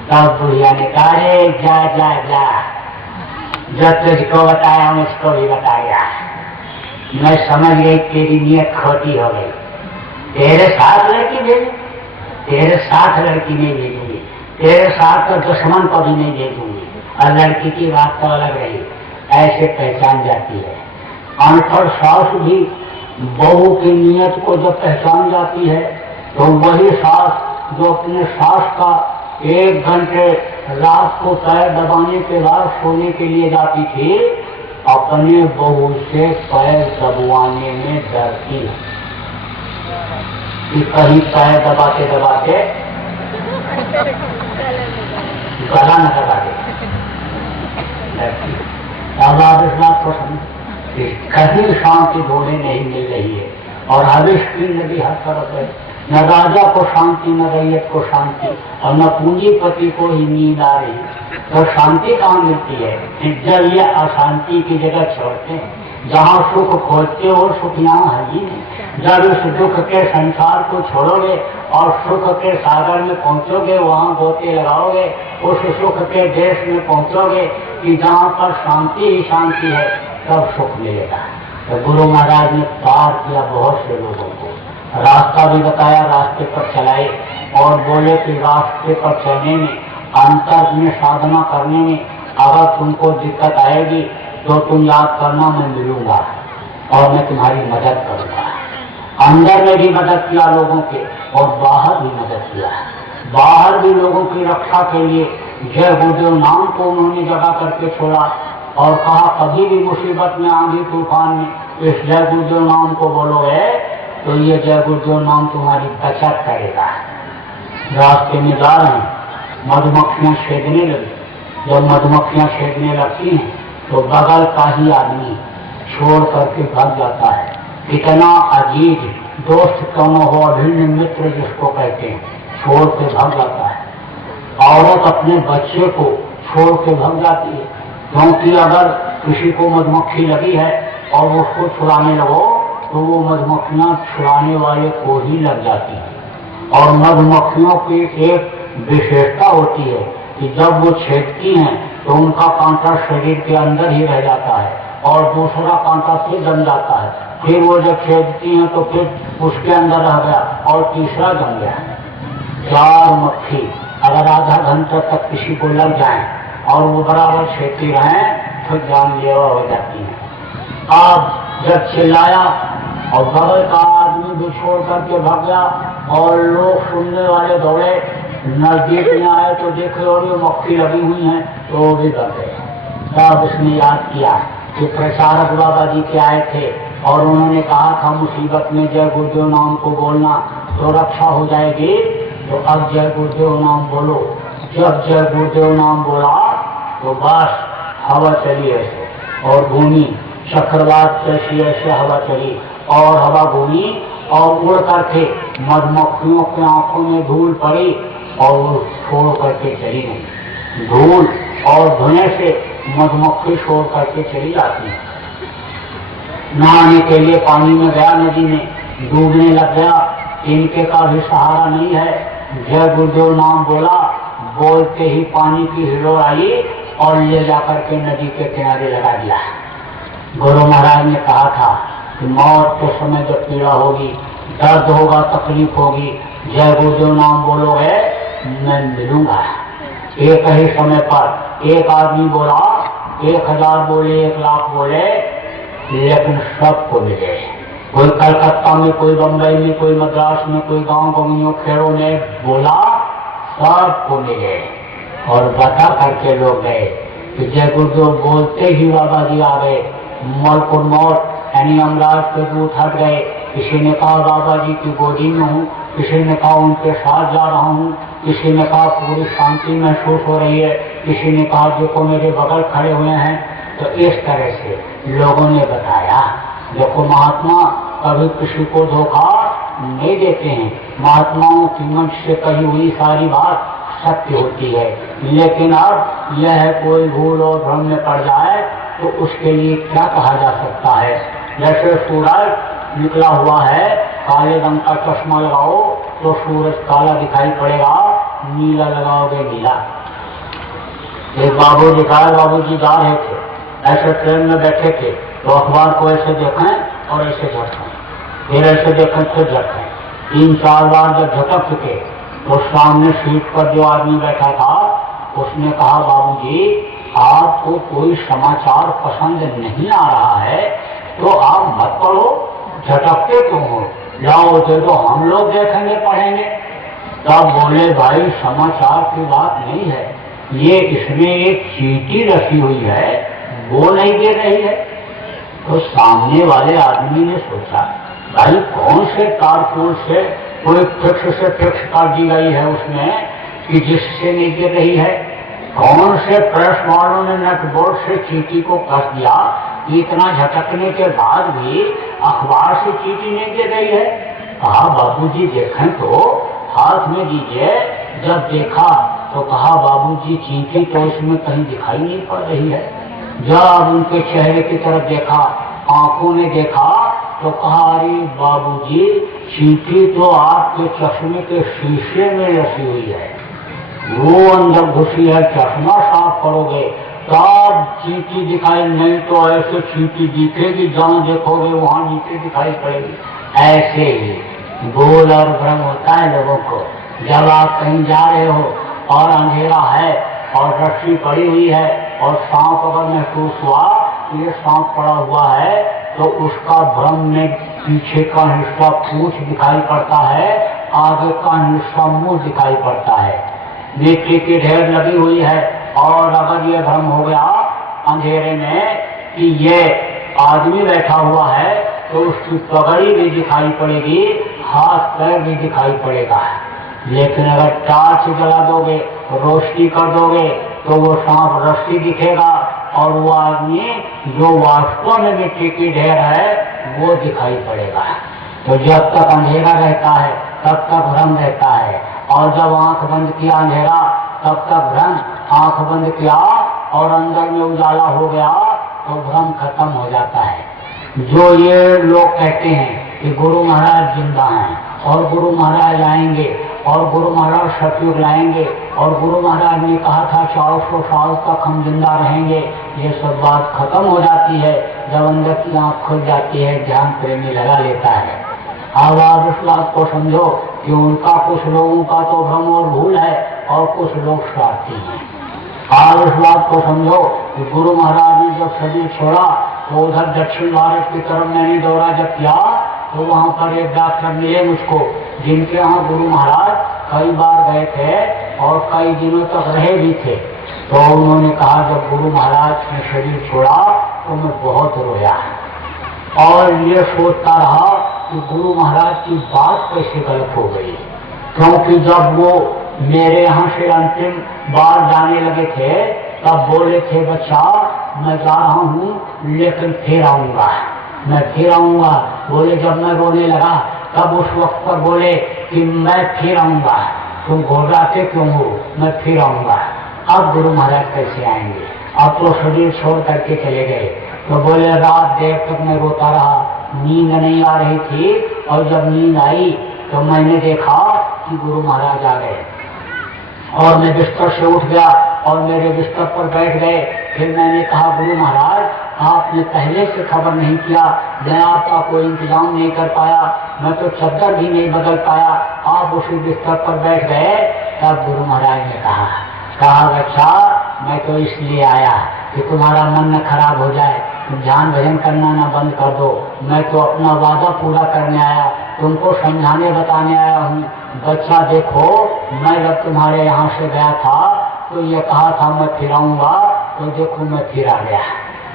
तब बुढ़िया ने कहा रे जा जा जा, जब तुझको बताया मुझको भी बताया। मैं समझ गई तेरी नीयत खोटी हो गई। तेरे साथ लड़की भेजू, तेरे साथ लड़की नहीं भेजूंगी, तेरे साथ तो दुश्मन को भी नहीं भेजूंगी। और लड़की की बात तो अलग रही, ऐसे पहचान जाती है। अनपढ़ सास भी बहू की नीयत को जब पहचान जाती है तो वही सास जो अपने सास का 1 घंटे रात को पैर दबाने के बाद सोने के लिए जाती थी, अपने बहू से पैर दबवाने में डरती है कि कहीं पैर दबाते दबाते गला न दबा दे। इस बात को कहीं शांति ढूंढने नहीं मिल रही है और हविष की नदी हर तरफ है। न राजा को शांति, न रैयत को शांति, और न पूंजीपति को ही नींद आ रही। तो शांति कहाँ मिलती है जब ये अशांति की जगह छोड़ते हैं। जहाँ सुख खोजते हो सुख यहाँ है ही नहीं। जब इस दुख के संसार को छोड़ोगे और सुख के सागर में पहुँचोगे, वहाँ गोते लगाओगे, उस सुख के देश में पहुँचोगे कि जहाँ पर शांति ही शांति है, तब सुख मिलेगा। तो गुरु महाराज ने पार किया बहुत से लोगों को, रास्ता भी बताया, रास्ते पर चलाए और बोले कि रास्ते पर चलने में, अंतर में साधना करने में अगर तुमको दिक्कत आएगी तो तुम याद करना मैं मिलूंगा और मैं तुम्हारी मदद करूंगा। अंदर में भी मदद किया लोगों के और बाहर भी मदद किया। बाहर भी लोगों की रक्षा के लिए जय गुरुदेव नाम को उन्होंने जगा करके छोड़ा और कहा कभी भी मुसीबत में, आंधी तूफान में इस जय गुरुदेव नाम को बोलोगे तो ये जय गुरुदेव नाम तुम्हारी बचत करेगा। रास्ते में जा रहे हैं, मधुमक्खियां छेदने लगी। जब मधुमक्खियां छेदने लगती हैं तो बगल का ही आदमी छोड़ करके भाग जाता है। कितना अजीज दोस्त क्यों न हो, अभिन्न मित्र जिसको कहते हैं, छोड़ के भाग जाता है। औरत अपने बच्चे को छोड़ के भाग जाती है, क्योंकि अगर किसी को मधुमक्खी लगी है और उसको छुड़ाने लगो तो वो मधुमक्खियां छुड़ाने वाले को ही लग जाती है। और मधुमक्खियों की एक विशेषता होती है कि जब वो छेदती हैं तो उनका कांटा शरीर के अंदर ही रह जाता है और दूसरा कांटा फिर जम जाता है। फिर वो जब छेदती हैं तो फिर उसके अंदर रह गया और तीसरा जम गया। 4 मक्खी अगर आधा घंटा तक किसी को लग जाए और वो बराबर छेदती रहें तो जानलेवा हो जाती है। अब जब चिल्लाया और बगल का आदमी भी छोड़ करके भाग गया और लोग सुनने वाले दौड़े, नजदीक में आए तो देखे और ये मक्खी लगी हुई हैं तो वो भी डर गए। तब उसने याद किया कि प्रचारक बाबा जी के आए थे और उन्होंने कहा था मुसीबत में जय गुरुदेव नाम को बोलना तो रक्षा हो जाएगी। तो अब जय गुरुदेव नाम बोलो। जब जय गुरुदेव नाम बोला तो बस हवा चली ऐसे और घूमी, चक्रवात जैसी ऐसे हवा चली और हवा घूमी और उड़ करके मधुमक्खियों की आंखों में धूल पड़ी और वो छोड़ करके चली गई। धूल और धुएं से मधुमक्खी छोड़ करके चली जाती है। नहाने के लिए पानी में गया, नदी में डूबने लग गया, इनके का भी सहारा नहीं है। जय गुरुदेव नाम बोला, बोलते ही पानी की हिलोर आई और ले जाकर के नदी के किनारे लगा दिया। गुरु महाराज ने कहा था कि मौत के समय जब पीड़ा होगी, दर्द होगा, तकलीफ होगी, जय गुरुदेव नाम बोलोगे, मैं मिलूंगा। एक ही समय पर एक आदमी बोला, 1000 बोले, 1 लाख बोले, लेकिन सबको मिले। कोई कलकत्ता में, कोई बम्बई में, कोई मद्रास में, कोई गांव गंवियों खेड़ों में बोला, सबको मिले। और बता करके लोग गए कि जय गुरुदेव बोलते ही बाबा जी आ गए। मलकुल मौत यानी यमराज के दूत हट गए। किसी ने कहा बाबा जी की गोदी में हूँ, किसी ने कहा उनके साथ जा रहा हूँ, किसी ने कहा पूरी शांति महसूस हो रही है, किसी ने कहा देखो मेरे बगल खड़े हुए हैं। तो इस तरह से लोगों ने बताया। देखो महात्मा कभी किसी को धोखा नहीं देते हैं। महात्माओं की मंच से कही हुई सारी बात सत्य होती है, लेकिन अब यह कोई भूल और भ्रम में पड़ जाए तो उसके लिए क्या कहा जा सकता है। जैसे सूरज निकला हुआ है, काले रंग का चश्मा लगाओ तो सूरज काला दिखाई पड़ेगा, नीला लगाओगे नीला। एक बाबूजी जा रहे थे, ऐसे ट्रेन में बैठे थे तो अखबार को ऐसे देखें और ऐसे झटकें, फिर ऐसे देखें फिर झटकें। 3-4 बार जब झटक चुके तो सामने सीट पर जो आदमी बैठा था उसने कहा बाबूजी आपको कोई समाचार पसंद नहीं आ रहा है तो आप मत पढ़ो, झटकते क्यों हो, लाओ दे दो, हम लोग देखेंगे पढ़ेंगे। तब बोले भाई समाचार की बात नहीं है, ये इसमें एक चींटी रखी हुई है वो नहीं दे रही है। तो सामने वाले आदमी ने सोचा भाई कौन से कारकुन से कोई फिक्स से फिक्स कर दी गई है उसमें कि जिससे नहीं दे रही है, कौन से प्रेस वालों ने नट बोल्ट से चींटी को कस दिया कि इतना झटकने के बाद भी अखबार से चींटी नहीं दे रही है। कहा बाबूजी देखें तो, हाथ में दीजिए। जब देखा तो कहा बाबूजी चींटी तो इसमें कहीं दिखाई नहीं पड़ रही है। जब उनके चेहरे की तरफ देखा, आंखों में देखा तो कहा अरे बाबूजी चींटी तो आपके चश्मे के शीशे में रसी हुई है, वो अंदर घुसी है, चश्मा साफ करोगे तब चींटी दिखाई, नहीं तो ऐसे चींटी दिखेगी जहां देखोगे वहां नीचे दिखाई पड़ेगी। ऐसे ही गोल और भ्रम होता है लोगों को। जब आप कहीं जा रहे हो और अंधेरा है और रस्सी पड़ी हुई है और सांप अगर महसूस हुआ ये सांप पड़ा हुआ है तो उसका भ्रम में पीछे का हिस्सा पूंछ दिखाई पड़ता है, आगे का हिस्सा मुंह दिखाई पड़ता है। मिट्टी की ढेर लगी हुई है और अगर ये भ्रम हो गया अंधेरे में कि ये आदमी बैठा हुआ है तो उसकी पगड़ी भी दिखाई पड़ेगी, हाथ पैर भी दिखाई पड़ेगा। लेकिन अगर टार्च जला दोगे, रोशनी कर दोगे तो वो सांप रस्सी दिखेगा और वो आदमी जो वास्तव में मिट्टी की ढेर है वो दिखाई पड़ेगा। तो जब तक अंधेरा रहता है तब तक भ्रम रहता है, और जब आंख बंद किया अंधेरा तब तक भ्रम, आंख बंद किया और अंदर में उजाला हो गया तो भ्रम खत्म हो जाता है। जो ये लोग कहते हैं कि गुरु महाराज जिंदा हैं और गुरु महाराज आएंगे और गुरु महाराज सतयुग लाएंगे और गुरु महाराज ने कहा था 400 साल तक हम जिंदा रहेंगे, ये सब बात खत्म हो जाती है जब अंदर की आंख खुल जाती है, ध्यान प्रेमी लगा लेता है। अब आप इस बात को समझो कि उनका कुछ लोगों का तो भ्रम और भूल है और कुछ लोग स्वार्थी हैं। आप इस बात को समझो कि गुरु महाराज ने जब शरीर छोड़ा तो उधर दक्षिण भारत की तरफ मैंने दौरा जब किया तो वहाँ पर एक डॉक्टर मिले मुझको जिनके यहाँ गुरु महाराज कई बार गए थे और कई दिनों तक रहे भी थे। तो उन्होंने कहा जब गुरु महाराज ने शरीर छोड़ा तो मैं बहुत रोया और ये सोचता रहा कि गुरु महाराज की बात कैसे गलत हो गई, क्योंकि जब वो मेरे यहाँ से अंतिम बार जाने लगे थे तब बोले थे बच्चा मैं जा रहा हूँ लेकिन फिर आऊंगा, मैं फिर आऊंगा। बोले जब मैं रोने लगा तब उस वक्त पर बोले कि मैं फिर आऊंगा, तुम घबराते क्यों हो, मैं फिर आऊंगा। अब गुरु महाराज कैसे आएंगे, अब तो शरीर छोड़ करके चले गए। तो बोले रात देर तक मैं रोता रहा, नींद नहीं आ रही थी और जब नींद आई तो मैंने देखा कि गुरु महाराज आ गए और मैं बिस्तर से उठ गया और मेरे बिस्तर पर बैठ गए फिर मैंने कहा गुरु महाराज आपने पहले से खबर नहीं किया, मैं आपका कोई इंतजाम नहीं कर पाया, मैं तो चद्दर भी नहीं बदल पाया, आप उसी बिस्तर पर बैठ गए। तब गुरु महाराज ने कहा बच्चा मैं तो इसलिए आया कि तुम्हारा मन न खराब हो जाए, तुम ध्यान भजन करना न बंद कर दो। मैं तो अपना वादा पूरा करने आया, तुमको समझाने बताने आया हूँ। बच्चा देखो मैं जब तुम्हारे यहाँ से गया था तो ये कहा था मैं फिर आऊंगा, तो देखो मैं फिर आ गया।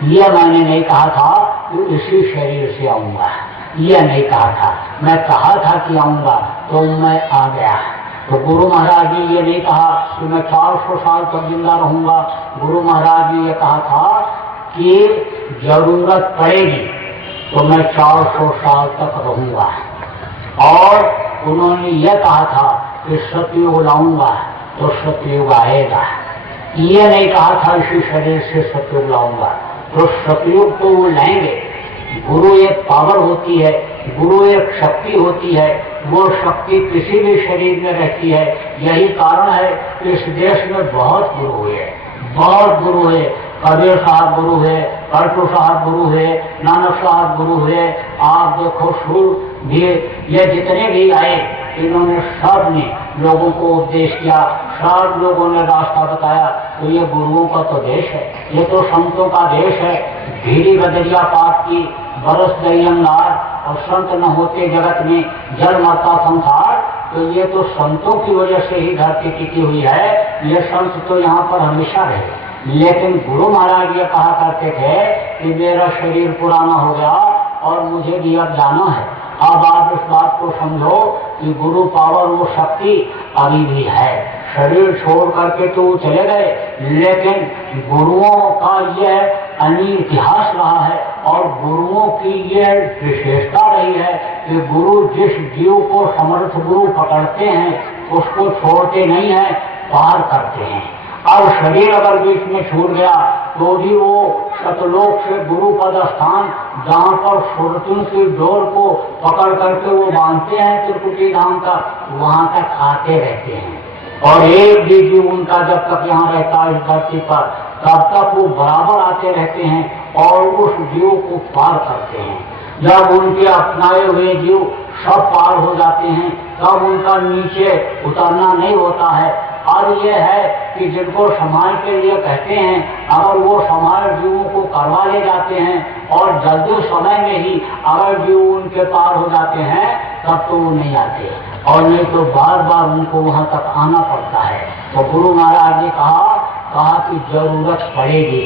ये मैंने नहीं कहा था कि इसी शरीर से आऊंगा, ये नहीं कहा था, मैं कहा था कि आऊंगा तो मैं आ गया। तो गुरु महाराज ने ये नहीं कहा कि मैं 400 साल तक जिंदा रहूंगा। गुरु महाराज ने ये कहा था कि जरूरत पड़ेगी तो मैं 400 साल तक रहूंगा। और उन्होंने ये कहा था कि सतयुग लाऊंगा तो सतयुग आएगा। ये नहीं कहा था इसी शरीर से सतयुग लाऊंगा, तो सतयुग तो वो लाएंगे। गुरु एक पावर होती है, गुरु एक शक्ति होती है, वो शक्ति किसी भी शरीर में रहती है। यही कारण है कि इस देश में बहुत गुरु हुए, बहुत गुरु हुए। कबीर साहब गुरु हुए, परटू साहब गुरु हुए, नानक साहब गुरु हुए। आप देखो सूर भी, ये जितने भी आए इन्होंने सब ने लोगों को उपदेश किया, सब लोगों ने रास्ता बताया। तो ये गुरुओं का तो देश है, ये तो संतों का देश है। धीरी बदरिया पाप की बरस गई अंगार, और संत न होते जगत में जल मरता संसार। तो ये तो संतों की वजह से ही धरती टिकी हुई है। ये संत तो यहाँ पर हमेशा रहे। लेकिन गुरु महाराज ये कहा करते थे कि मेरा शरीर पुराना हो गया और मुझे भी अब जाना है। अब आप इस बात को समझो कि गुरु पावर वो शक्ति अभी भी है। शरीर छोड़ करके तो वो चले गए, लेकिन गुरुओं का यह अनिल इतिहास रहा है और गुरुओं की यह विशेषता रही है कि गुरु जिस जीव को समर्थ गुरु पकड़ते हैं उसको छोड़ते नहीं है, पार करते हैं। और शरीर अगर बीच में छूट गया तो भी वो सतलोक से गुरु पद स्थान, जहाँ पर फुर्तुन की डोर को पकड़ करके वो बांधते हैं त्रिकुटी धाम का, वहाँ तक आते रहते हैं। और एक भी जीव उनका जब तक यहाँ रहता है इस धरती पर, तब तक वो बराबर आते रहते हैं और उस जीव को पार करते हैं। जब उनके अपनाए हुए जीव सब पार हो जाते हैं तब उनका नीचे उतरना नहीं होता है। और ये है कि जिनको समाज के लिए कहते हैं, अगर वो समाज जीवों को करवा ले जाते हैं और जल्दी समय में ही अगर जीव उनके पार हो जाते हैं तब तो वो नहीं आते, और नहीं तो बार बार उनको वहां तक आना पड़ता है। तो गुरु महाराज ने कहा कि जरूरत पड़ेगी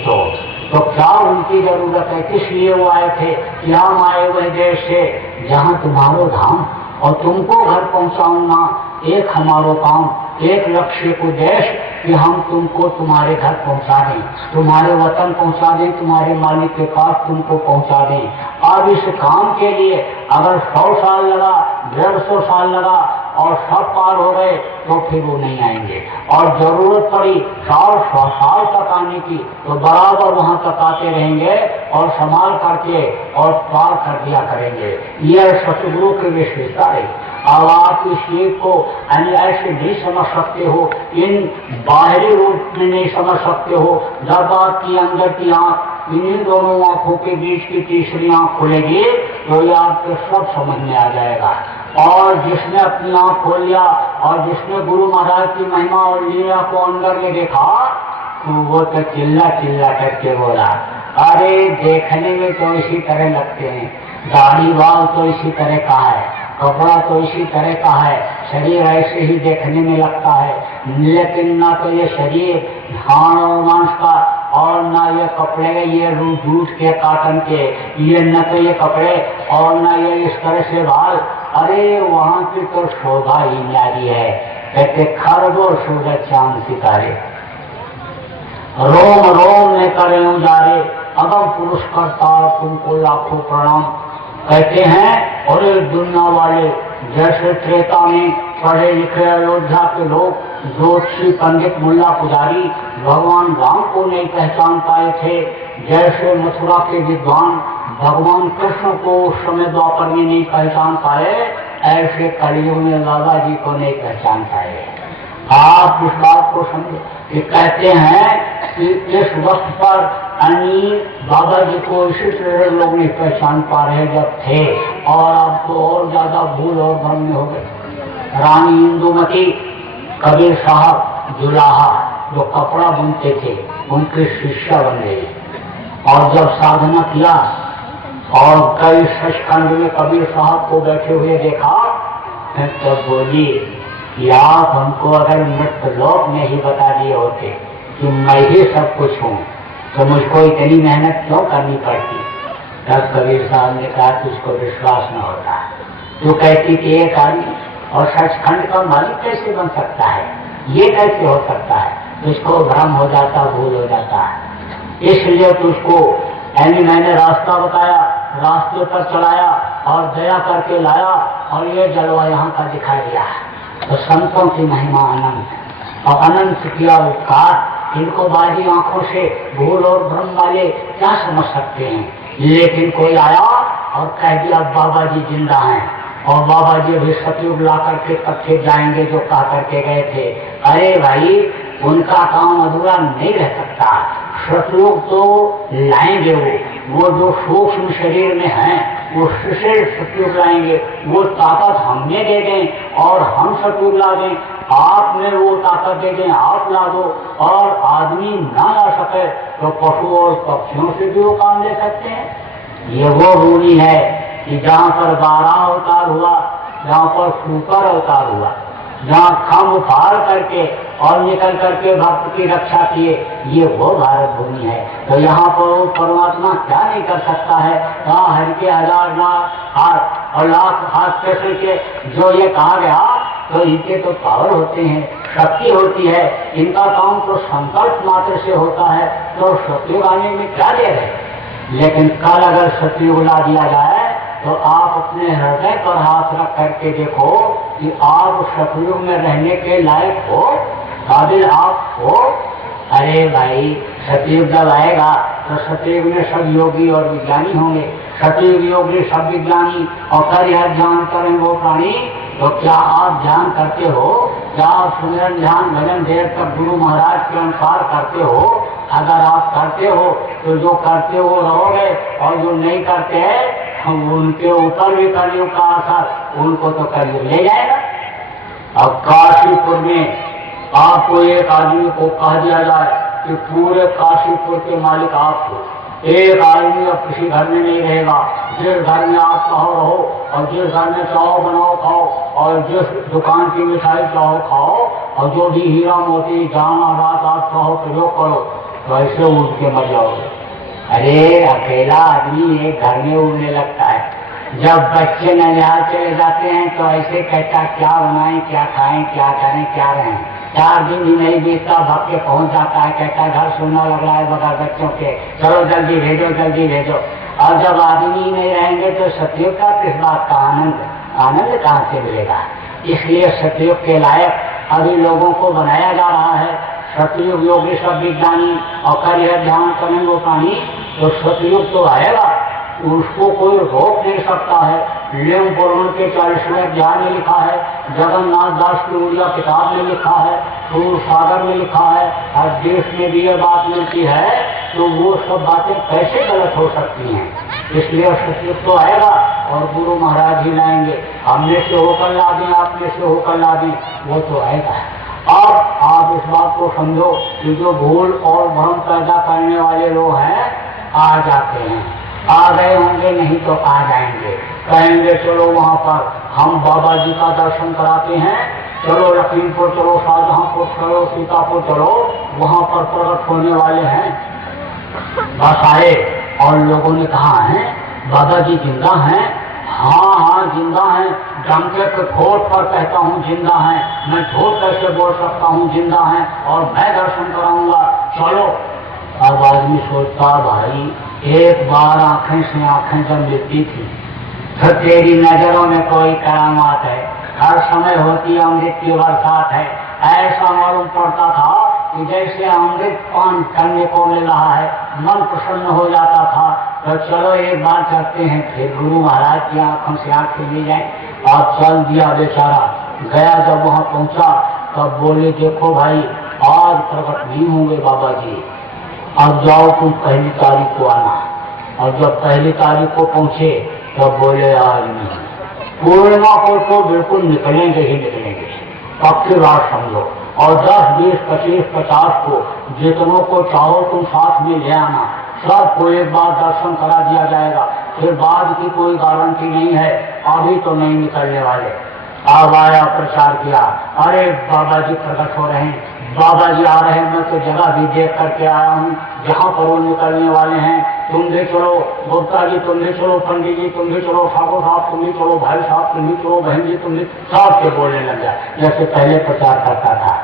तो क्या उनकी जरूरत है, किस लिए वो आए थे कि हम आए हुए देश से जहाँ तुम्हारो धाम, और तुमको घर पहुँचाऊंगा। एक हमारो काम, एक लक्ष्य को देश कि हम तुमको तुम्हारे घर पहुंचा दें, तुम्हारे वतन पहुंचा दें, तुम्हारे मालिक के पास तुमको पहुंचा दें। अब इस काम के लिए अगर 100 साल लगा, 150 साल लगा और सब पार हो गए तो फिर वो नहीं आएंगे। और जरूरत पड़ी 100 साल तक आने की तो बराबर वहां तक आते रहेंगे और संभाल करके और पार कर दिया करेंगे। यह सतगुरु की विशेषता है। अब आप इस चीज को ऐसे नहीं समझ सकते हो, इन बाहरी रूप में नहीं समझ सकते हो। जब आपकी अंदर की आंख, इन्हीं दोनों आंखों के बीच की तीसरी आंख खुलेगी तो ये आपको सब समझ में आ जाएगा। और जिसने अपनी आंख खोल लिया और जिसने गुरु महाराज की महिमा और लीला को अंदर में देखा तो वो तो चिल्ला चिल्ला करके बोला, अरे देखने में तो इसी तरह लगते हैं, दाढ़ी बाल तो इसी तरह का है, कपड़ा तो इसी तरह का है, शरीर ऐसे ही देखने में लगता है, लेकिन ना तो ये शरीर हाड़ और मांस का और ना ये कपड़े ये जूट के काटन के, ये न तो ये कपड़े और ना ये इस तरह से बाल। अरे वहाँ की तो शोभा ही न्यारी है, कहते खरबों सूरज चांद सितारे, रोम रोम में करे उजारे, अगम पुरुष करता तुमको लाखों प्रणाम। कहते हैं और दुनिया वाले जैसे त्रेता में पढ़े लिखे अयोध्या के लोग, ज्योतिषी पंडित मुल्ला पुजारी भगवान राम को नहीं पहचान पाए थे, जैसे मथुरा के विद्वान भगवान कृष्ण को उस समय द्वापर में नहीं पहचान पाए, ऐसे कलयुग में लाला जी को नहीं पहचान पाए। आप इस बात को समझो कि कहते हैं कि इस वक्त पर अन्य बाबा जी को इसी तरह लोग नहीं पहचान पा रहे जब थे, और अब तो और ज्यादा भूल और भ्रम में हो गए। रानी इंदुमती, कबीर साहब जुलाहा जो कपड़ा बुनते थे, उनके शिष्य बन गए। और जब साधना किया और कई सचखंड में कबीर साहब को बैठे हुए देखा, तो बोली कि आप हमको अगर मृत लोक में ही बता दिए होते कि मैं ही सब कुछ हूँ, तो मुझको इतनी मेहनत क्यों करनी पड़ती। तब कबीर साहब ने कहा तुझको विश्वास न होता, तू कहती कि एक आदमी और सचखंड का मालिक कैसे बन सकता है, ये कैसे हो सकता है। तुझको भ्रम हो जाता, भूल हो जाता है। इसलिए तुझको मैंने रास्ता बताया, रास्ते पर चलाया और दया करके लाया, और ये जलवा यहाँ का दिखा दिया। तो संतों की महिमा अनंत है, और अनंत किया उपकार इनको बाजी आंखों से भूल और भ्रम वाले क्या समझ सकते हैं। लेकिन कोई आया और कह दिया बाबा जी जिंदा हैं, और बाबा जी अभी सतयुग ला करके कट्ठे जाएंगे जो कहा करके गए थे। अरे भाई, उनका काम अधूरा नहीं रह सकता। सतयुग तो लाएंगे वो जो सूक्ष्म शरीर में है वो सतयुग लाएंगे। वो ताकत हमने दे दें और हम सतयुग ला दें, आपने वो ताकत दे दें, आप ला दो, और आदमी ना ला सके तो पशु और पक्षियों से भी वो काम ले सकते हैं। ये वो रूढ़ी है कि जहाँ पर 12 अवतार हुआ, जहाँ पर शुकर अवतार हुआ, जहाँ खम्भ फाड़ करके और निकल करके भक्त की रक्षा किए, ये वो भारत भूमि है। तो यहाँ पर वो परमात्मा क्या नहीं कर सकता है। कहाँ हर के 1000 हाथ और लाख हाथ कैसे के जो ये कहा गया, तो इनके तो पावर होते हैं, शक्ति होती है, इनका काम तो संकल्प मात्र से होता है। तो सतयुग आने में क्या देर है। लेकिन कल अगर सतयुग ला दिया जाए तो आप अपने हृदय पर हाथ रख करके देखो कि आप सतयुग में रहने के लायक हो, काबिल आप हो। अरे भाई, सतयुग जब आएगा तो सतयुग में सब योगी और विज्ञानी होंगे। सतयुग योगी सब विज्ञानी और कर यह ध्यान करें वो प्राणी। तो क्या आप ध्यान करते हो? क्या आप सुमिरन ध्यान भजन देर तक गुरु महाराज के अनुसार करते हो? अगर आप करते हो तो जो करते हो रहोगे, और जो नहीं करते हैं उनके ऊपर भी कलयुग का असर, उनको तो कलयुग ले जाएगा। अब काशीपुर में आपको एक आदमी को कह दिया जाए कि पूरे काशीपुर के मालिक आप हो, एक आदमी अब किसी घर में नहीं रहेगा, जिस घर में आप चाहो रहो, और जिस घर में चाहो बनाओ खाओ, और जिस दुकान की मिठाई चाहो खाओ, और जो भी हीरा मोती जाना रात आप चाहो प्रयोग करो। तो ऐसे उड़ के मर जाओगे। अरे अकेला आदमी एक घर में उड़ने लगता है। जब बच्चे ननिहाल चले जाते हैं तो ऐसे कहता क्या बनाएं, क्या खाएं, क्या करें, क्या रहें। 4 दिन भी नहीं बीतता, भाग के पहुंच जाता है, कहता घर सुनना लग रहा है बगैर बच्चों के, चलो जल्दी भेजो जल्दी भेजो। और जब आदमी नहीं रहेंगे तो सतयुग का किस बात का आनंद कहाँ से मिलेगा। इसलिए सतयुग के लायक अभी लोगों को बनाया जा रहा है। सतयुग योगी सब विज्ञानी और कर यह ध्यान करें वो प्राणी। तो सतयुग तो आएगा, उसको कोई रोक नहीं सकता है। लिंग पुराण के 40वें अध्याय में लिखा है, जगन्नाथ दास की उड़िया किताब में लिखा है, सूर सागर में लिखा है, हर देश में भी ये बात मिलती है। तो वो सब बातें कैसे गलत हो सकती हैं। इसलिए सतयुग तो आएगा और गुरु महाराज ही लाएंगे। हमने से होकर ला दें, आपने से होकर ला दें, वो तो आएगा। अब आप इस बात को समझो कि जो भूल और भ्रम पैदा करने वाले लोग हैं आ जाते हैं, आ गए होंगे, नहीं तो आ जाएंगे। कहेंगे चलो वहाँ पर हम बाबा जी का दर्शन कराते हैं, चलो लखीमपुर चलो, शाहजहांपुर चलो, सीतापुर चलो, वहाँ पर प्रकट होने वाले हैं। बस आए और लोगों ने कहा है बाबा जी जिंदा हैं। हाँ हाँ जिंदा हैं, डंके के ठोट पर कहता हूँ जिंदा हैं। मैं झूठ कैसे बोल सकता हूँ, जिंदा हैं और मैं दर्शन कराऊंगा, चलो। अब आदमी सोचता भाई एक बार आंखें से आंखें जब मिलती थी तो तेरी नजरों में कोई करामात है, हर समय होती अमृत की बरसात है। ऐसा मालूम पड़ता था कि जैसे अमृत पान करने को मिल रहा है, मन प्रसन्न हो जाता था। तो चलो एक बार करते हैं, फिर गुरु महाराज की आंखों से आंखें ली जाए। और चल दिया बेचारा, गया जब वहाँ पहुँचा तब बोले देखो भाई आज प्रकट नहीं होंगे बाबा जी, अब जाओ तुम पहली तारीख को आना। और जब पहली तारीख को पहुंचे तब बोले आज नहीं, पूर्णिमा को तो बिल्कुल निकलेंगे ही निकलेंगे, पक्की बात समझो। और 10, 20, 25, 50 को जितनों को चाहो तुम साथ में ले आना, सबको एक बार दर्शन करा दिया जाएगा, फिर बाद की कोई गारंटी नहीं है, अभी तो नहीं निकलने वाले। अब आया प्रचार किया, अरे बाबा जी प्रकट हो रहे हैं, बाबा जी आ रहे हैं, मैं तो जगह भी देख करके आया हूँ जहाँ पर वो निकलने वाले हैं, तुम भी चलो, गुप्ता जी तुम भी चलो, पंडित जी तुम भी चलो, ठाकुर साहब तुम भी चलो, भाई साहब तुम भी चलो, बहन जी तुम भी, सबके बोलने लग गया जैसे पहले प्रचार करता था।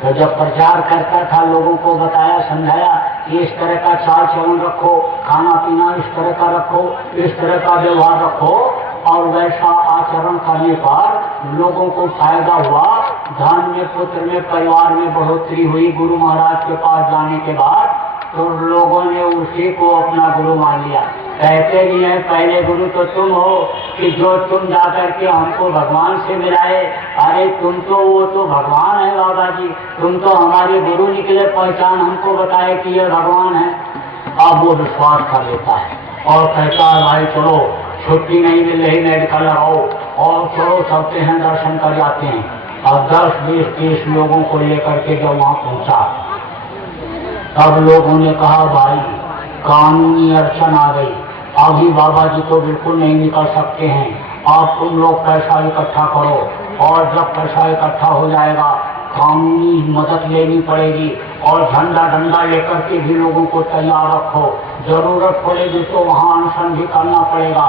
तो जब प्रचार करता था लोगों को बताया समझाया कि इस तरह का चाल चलन रखो, खाना पीना इस तरह का रखो, इस तरह का व्यवहार रखो, और वैसा आचरण करने पर लोगों को फायदा हुआ, धन में, पुत्र में, परिवार में बढ़ोतरी हुई। गुरु महाराज के पास जाने के बाद तो लोगों ने उसी को अपना गुरु मान लिया। कहते भी हैं पहले गुरु तो तुम हो कि जो तुम जाकर के हमको भगवान से मिलाए। अरे तुम तो वो तो भगवान है बाबा जी, तुम तो हमारे गुरु निकले, पहचान हमको बताए कि ये भगवान है। अब वो विश्वास कर लेता है और कहता है भाई चलो, छुट्टी नहीं मिल रही मेडिकल आओ, और चलो चलते हैं दर्शन कर जाते हैं। अब 10, 20, 30 लोगों को लेकर के जब वहाँ पहुँचा तब लोगों ने कहा भाई कानूनी अड़चन आ गई, अभी बाबा जी तो बिल्कुल नहीं निकल सकते हैं, अब तुम लोग पैसा इकट्ठा करो, और जब पैसा इकट्ठा हो जाएगा कानूनी मदद लेनी पड़ेगी, और झंडा डंडा लेकर के भी लोगों को तैयार रखो, जरूरत पड़ेगी तो वहाँ अनशन भी करना पड़ेगा।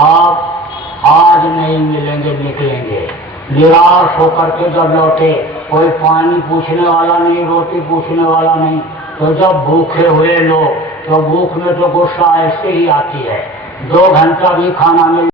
आप आज नहीं मिलेंगे, निकलेंगे। निराश होकर के जब लौटे, कोई पानी पूछने वाला नहीं, रोटी पूछने वाला नहीं। तो जब भूखे हुए लोग, तो भूख में तो गुस्सा ऐसे ही आती है, 2 घंटा भी खाना मिल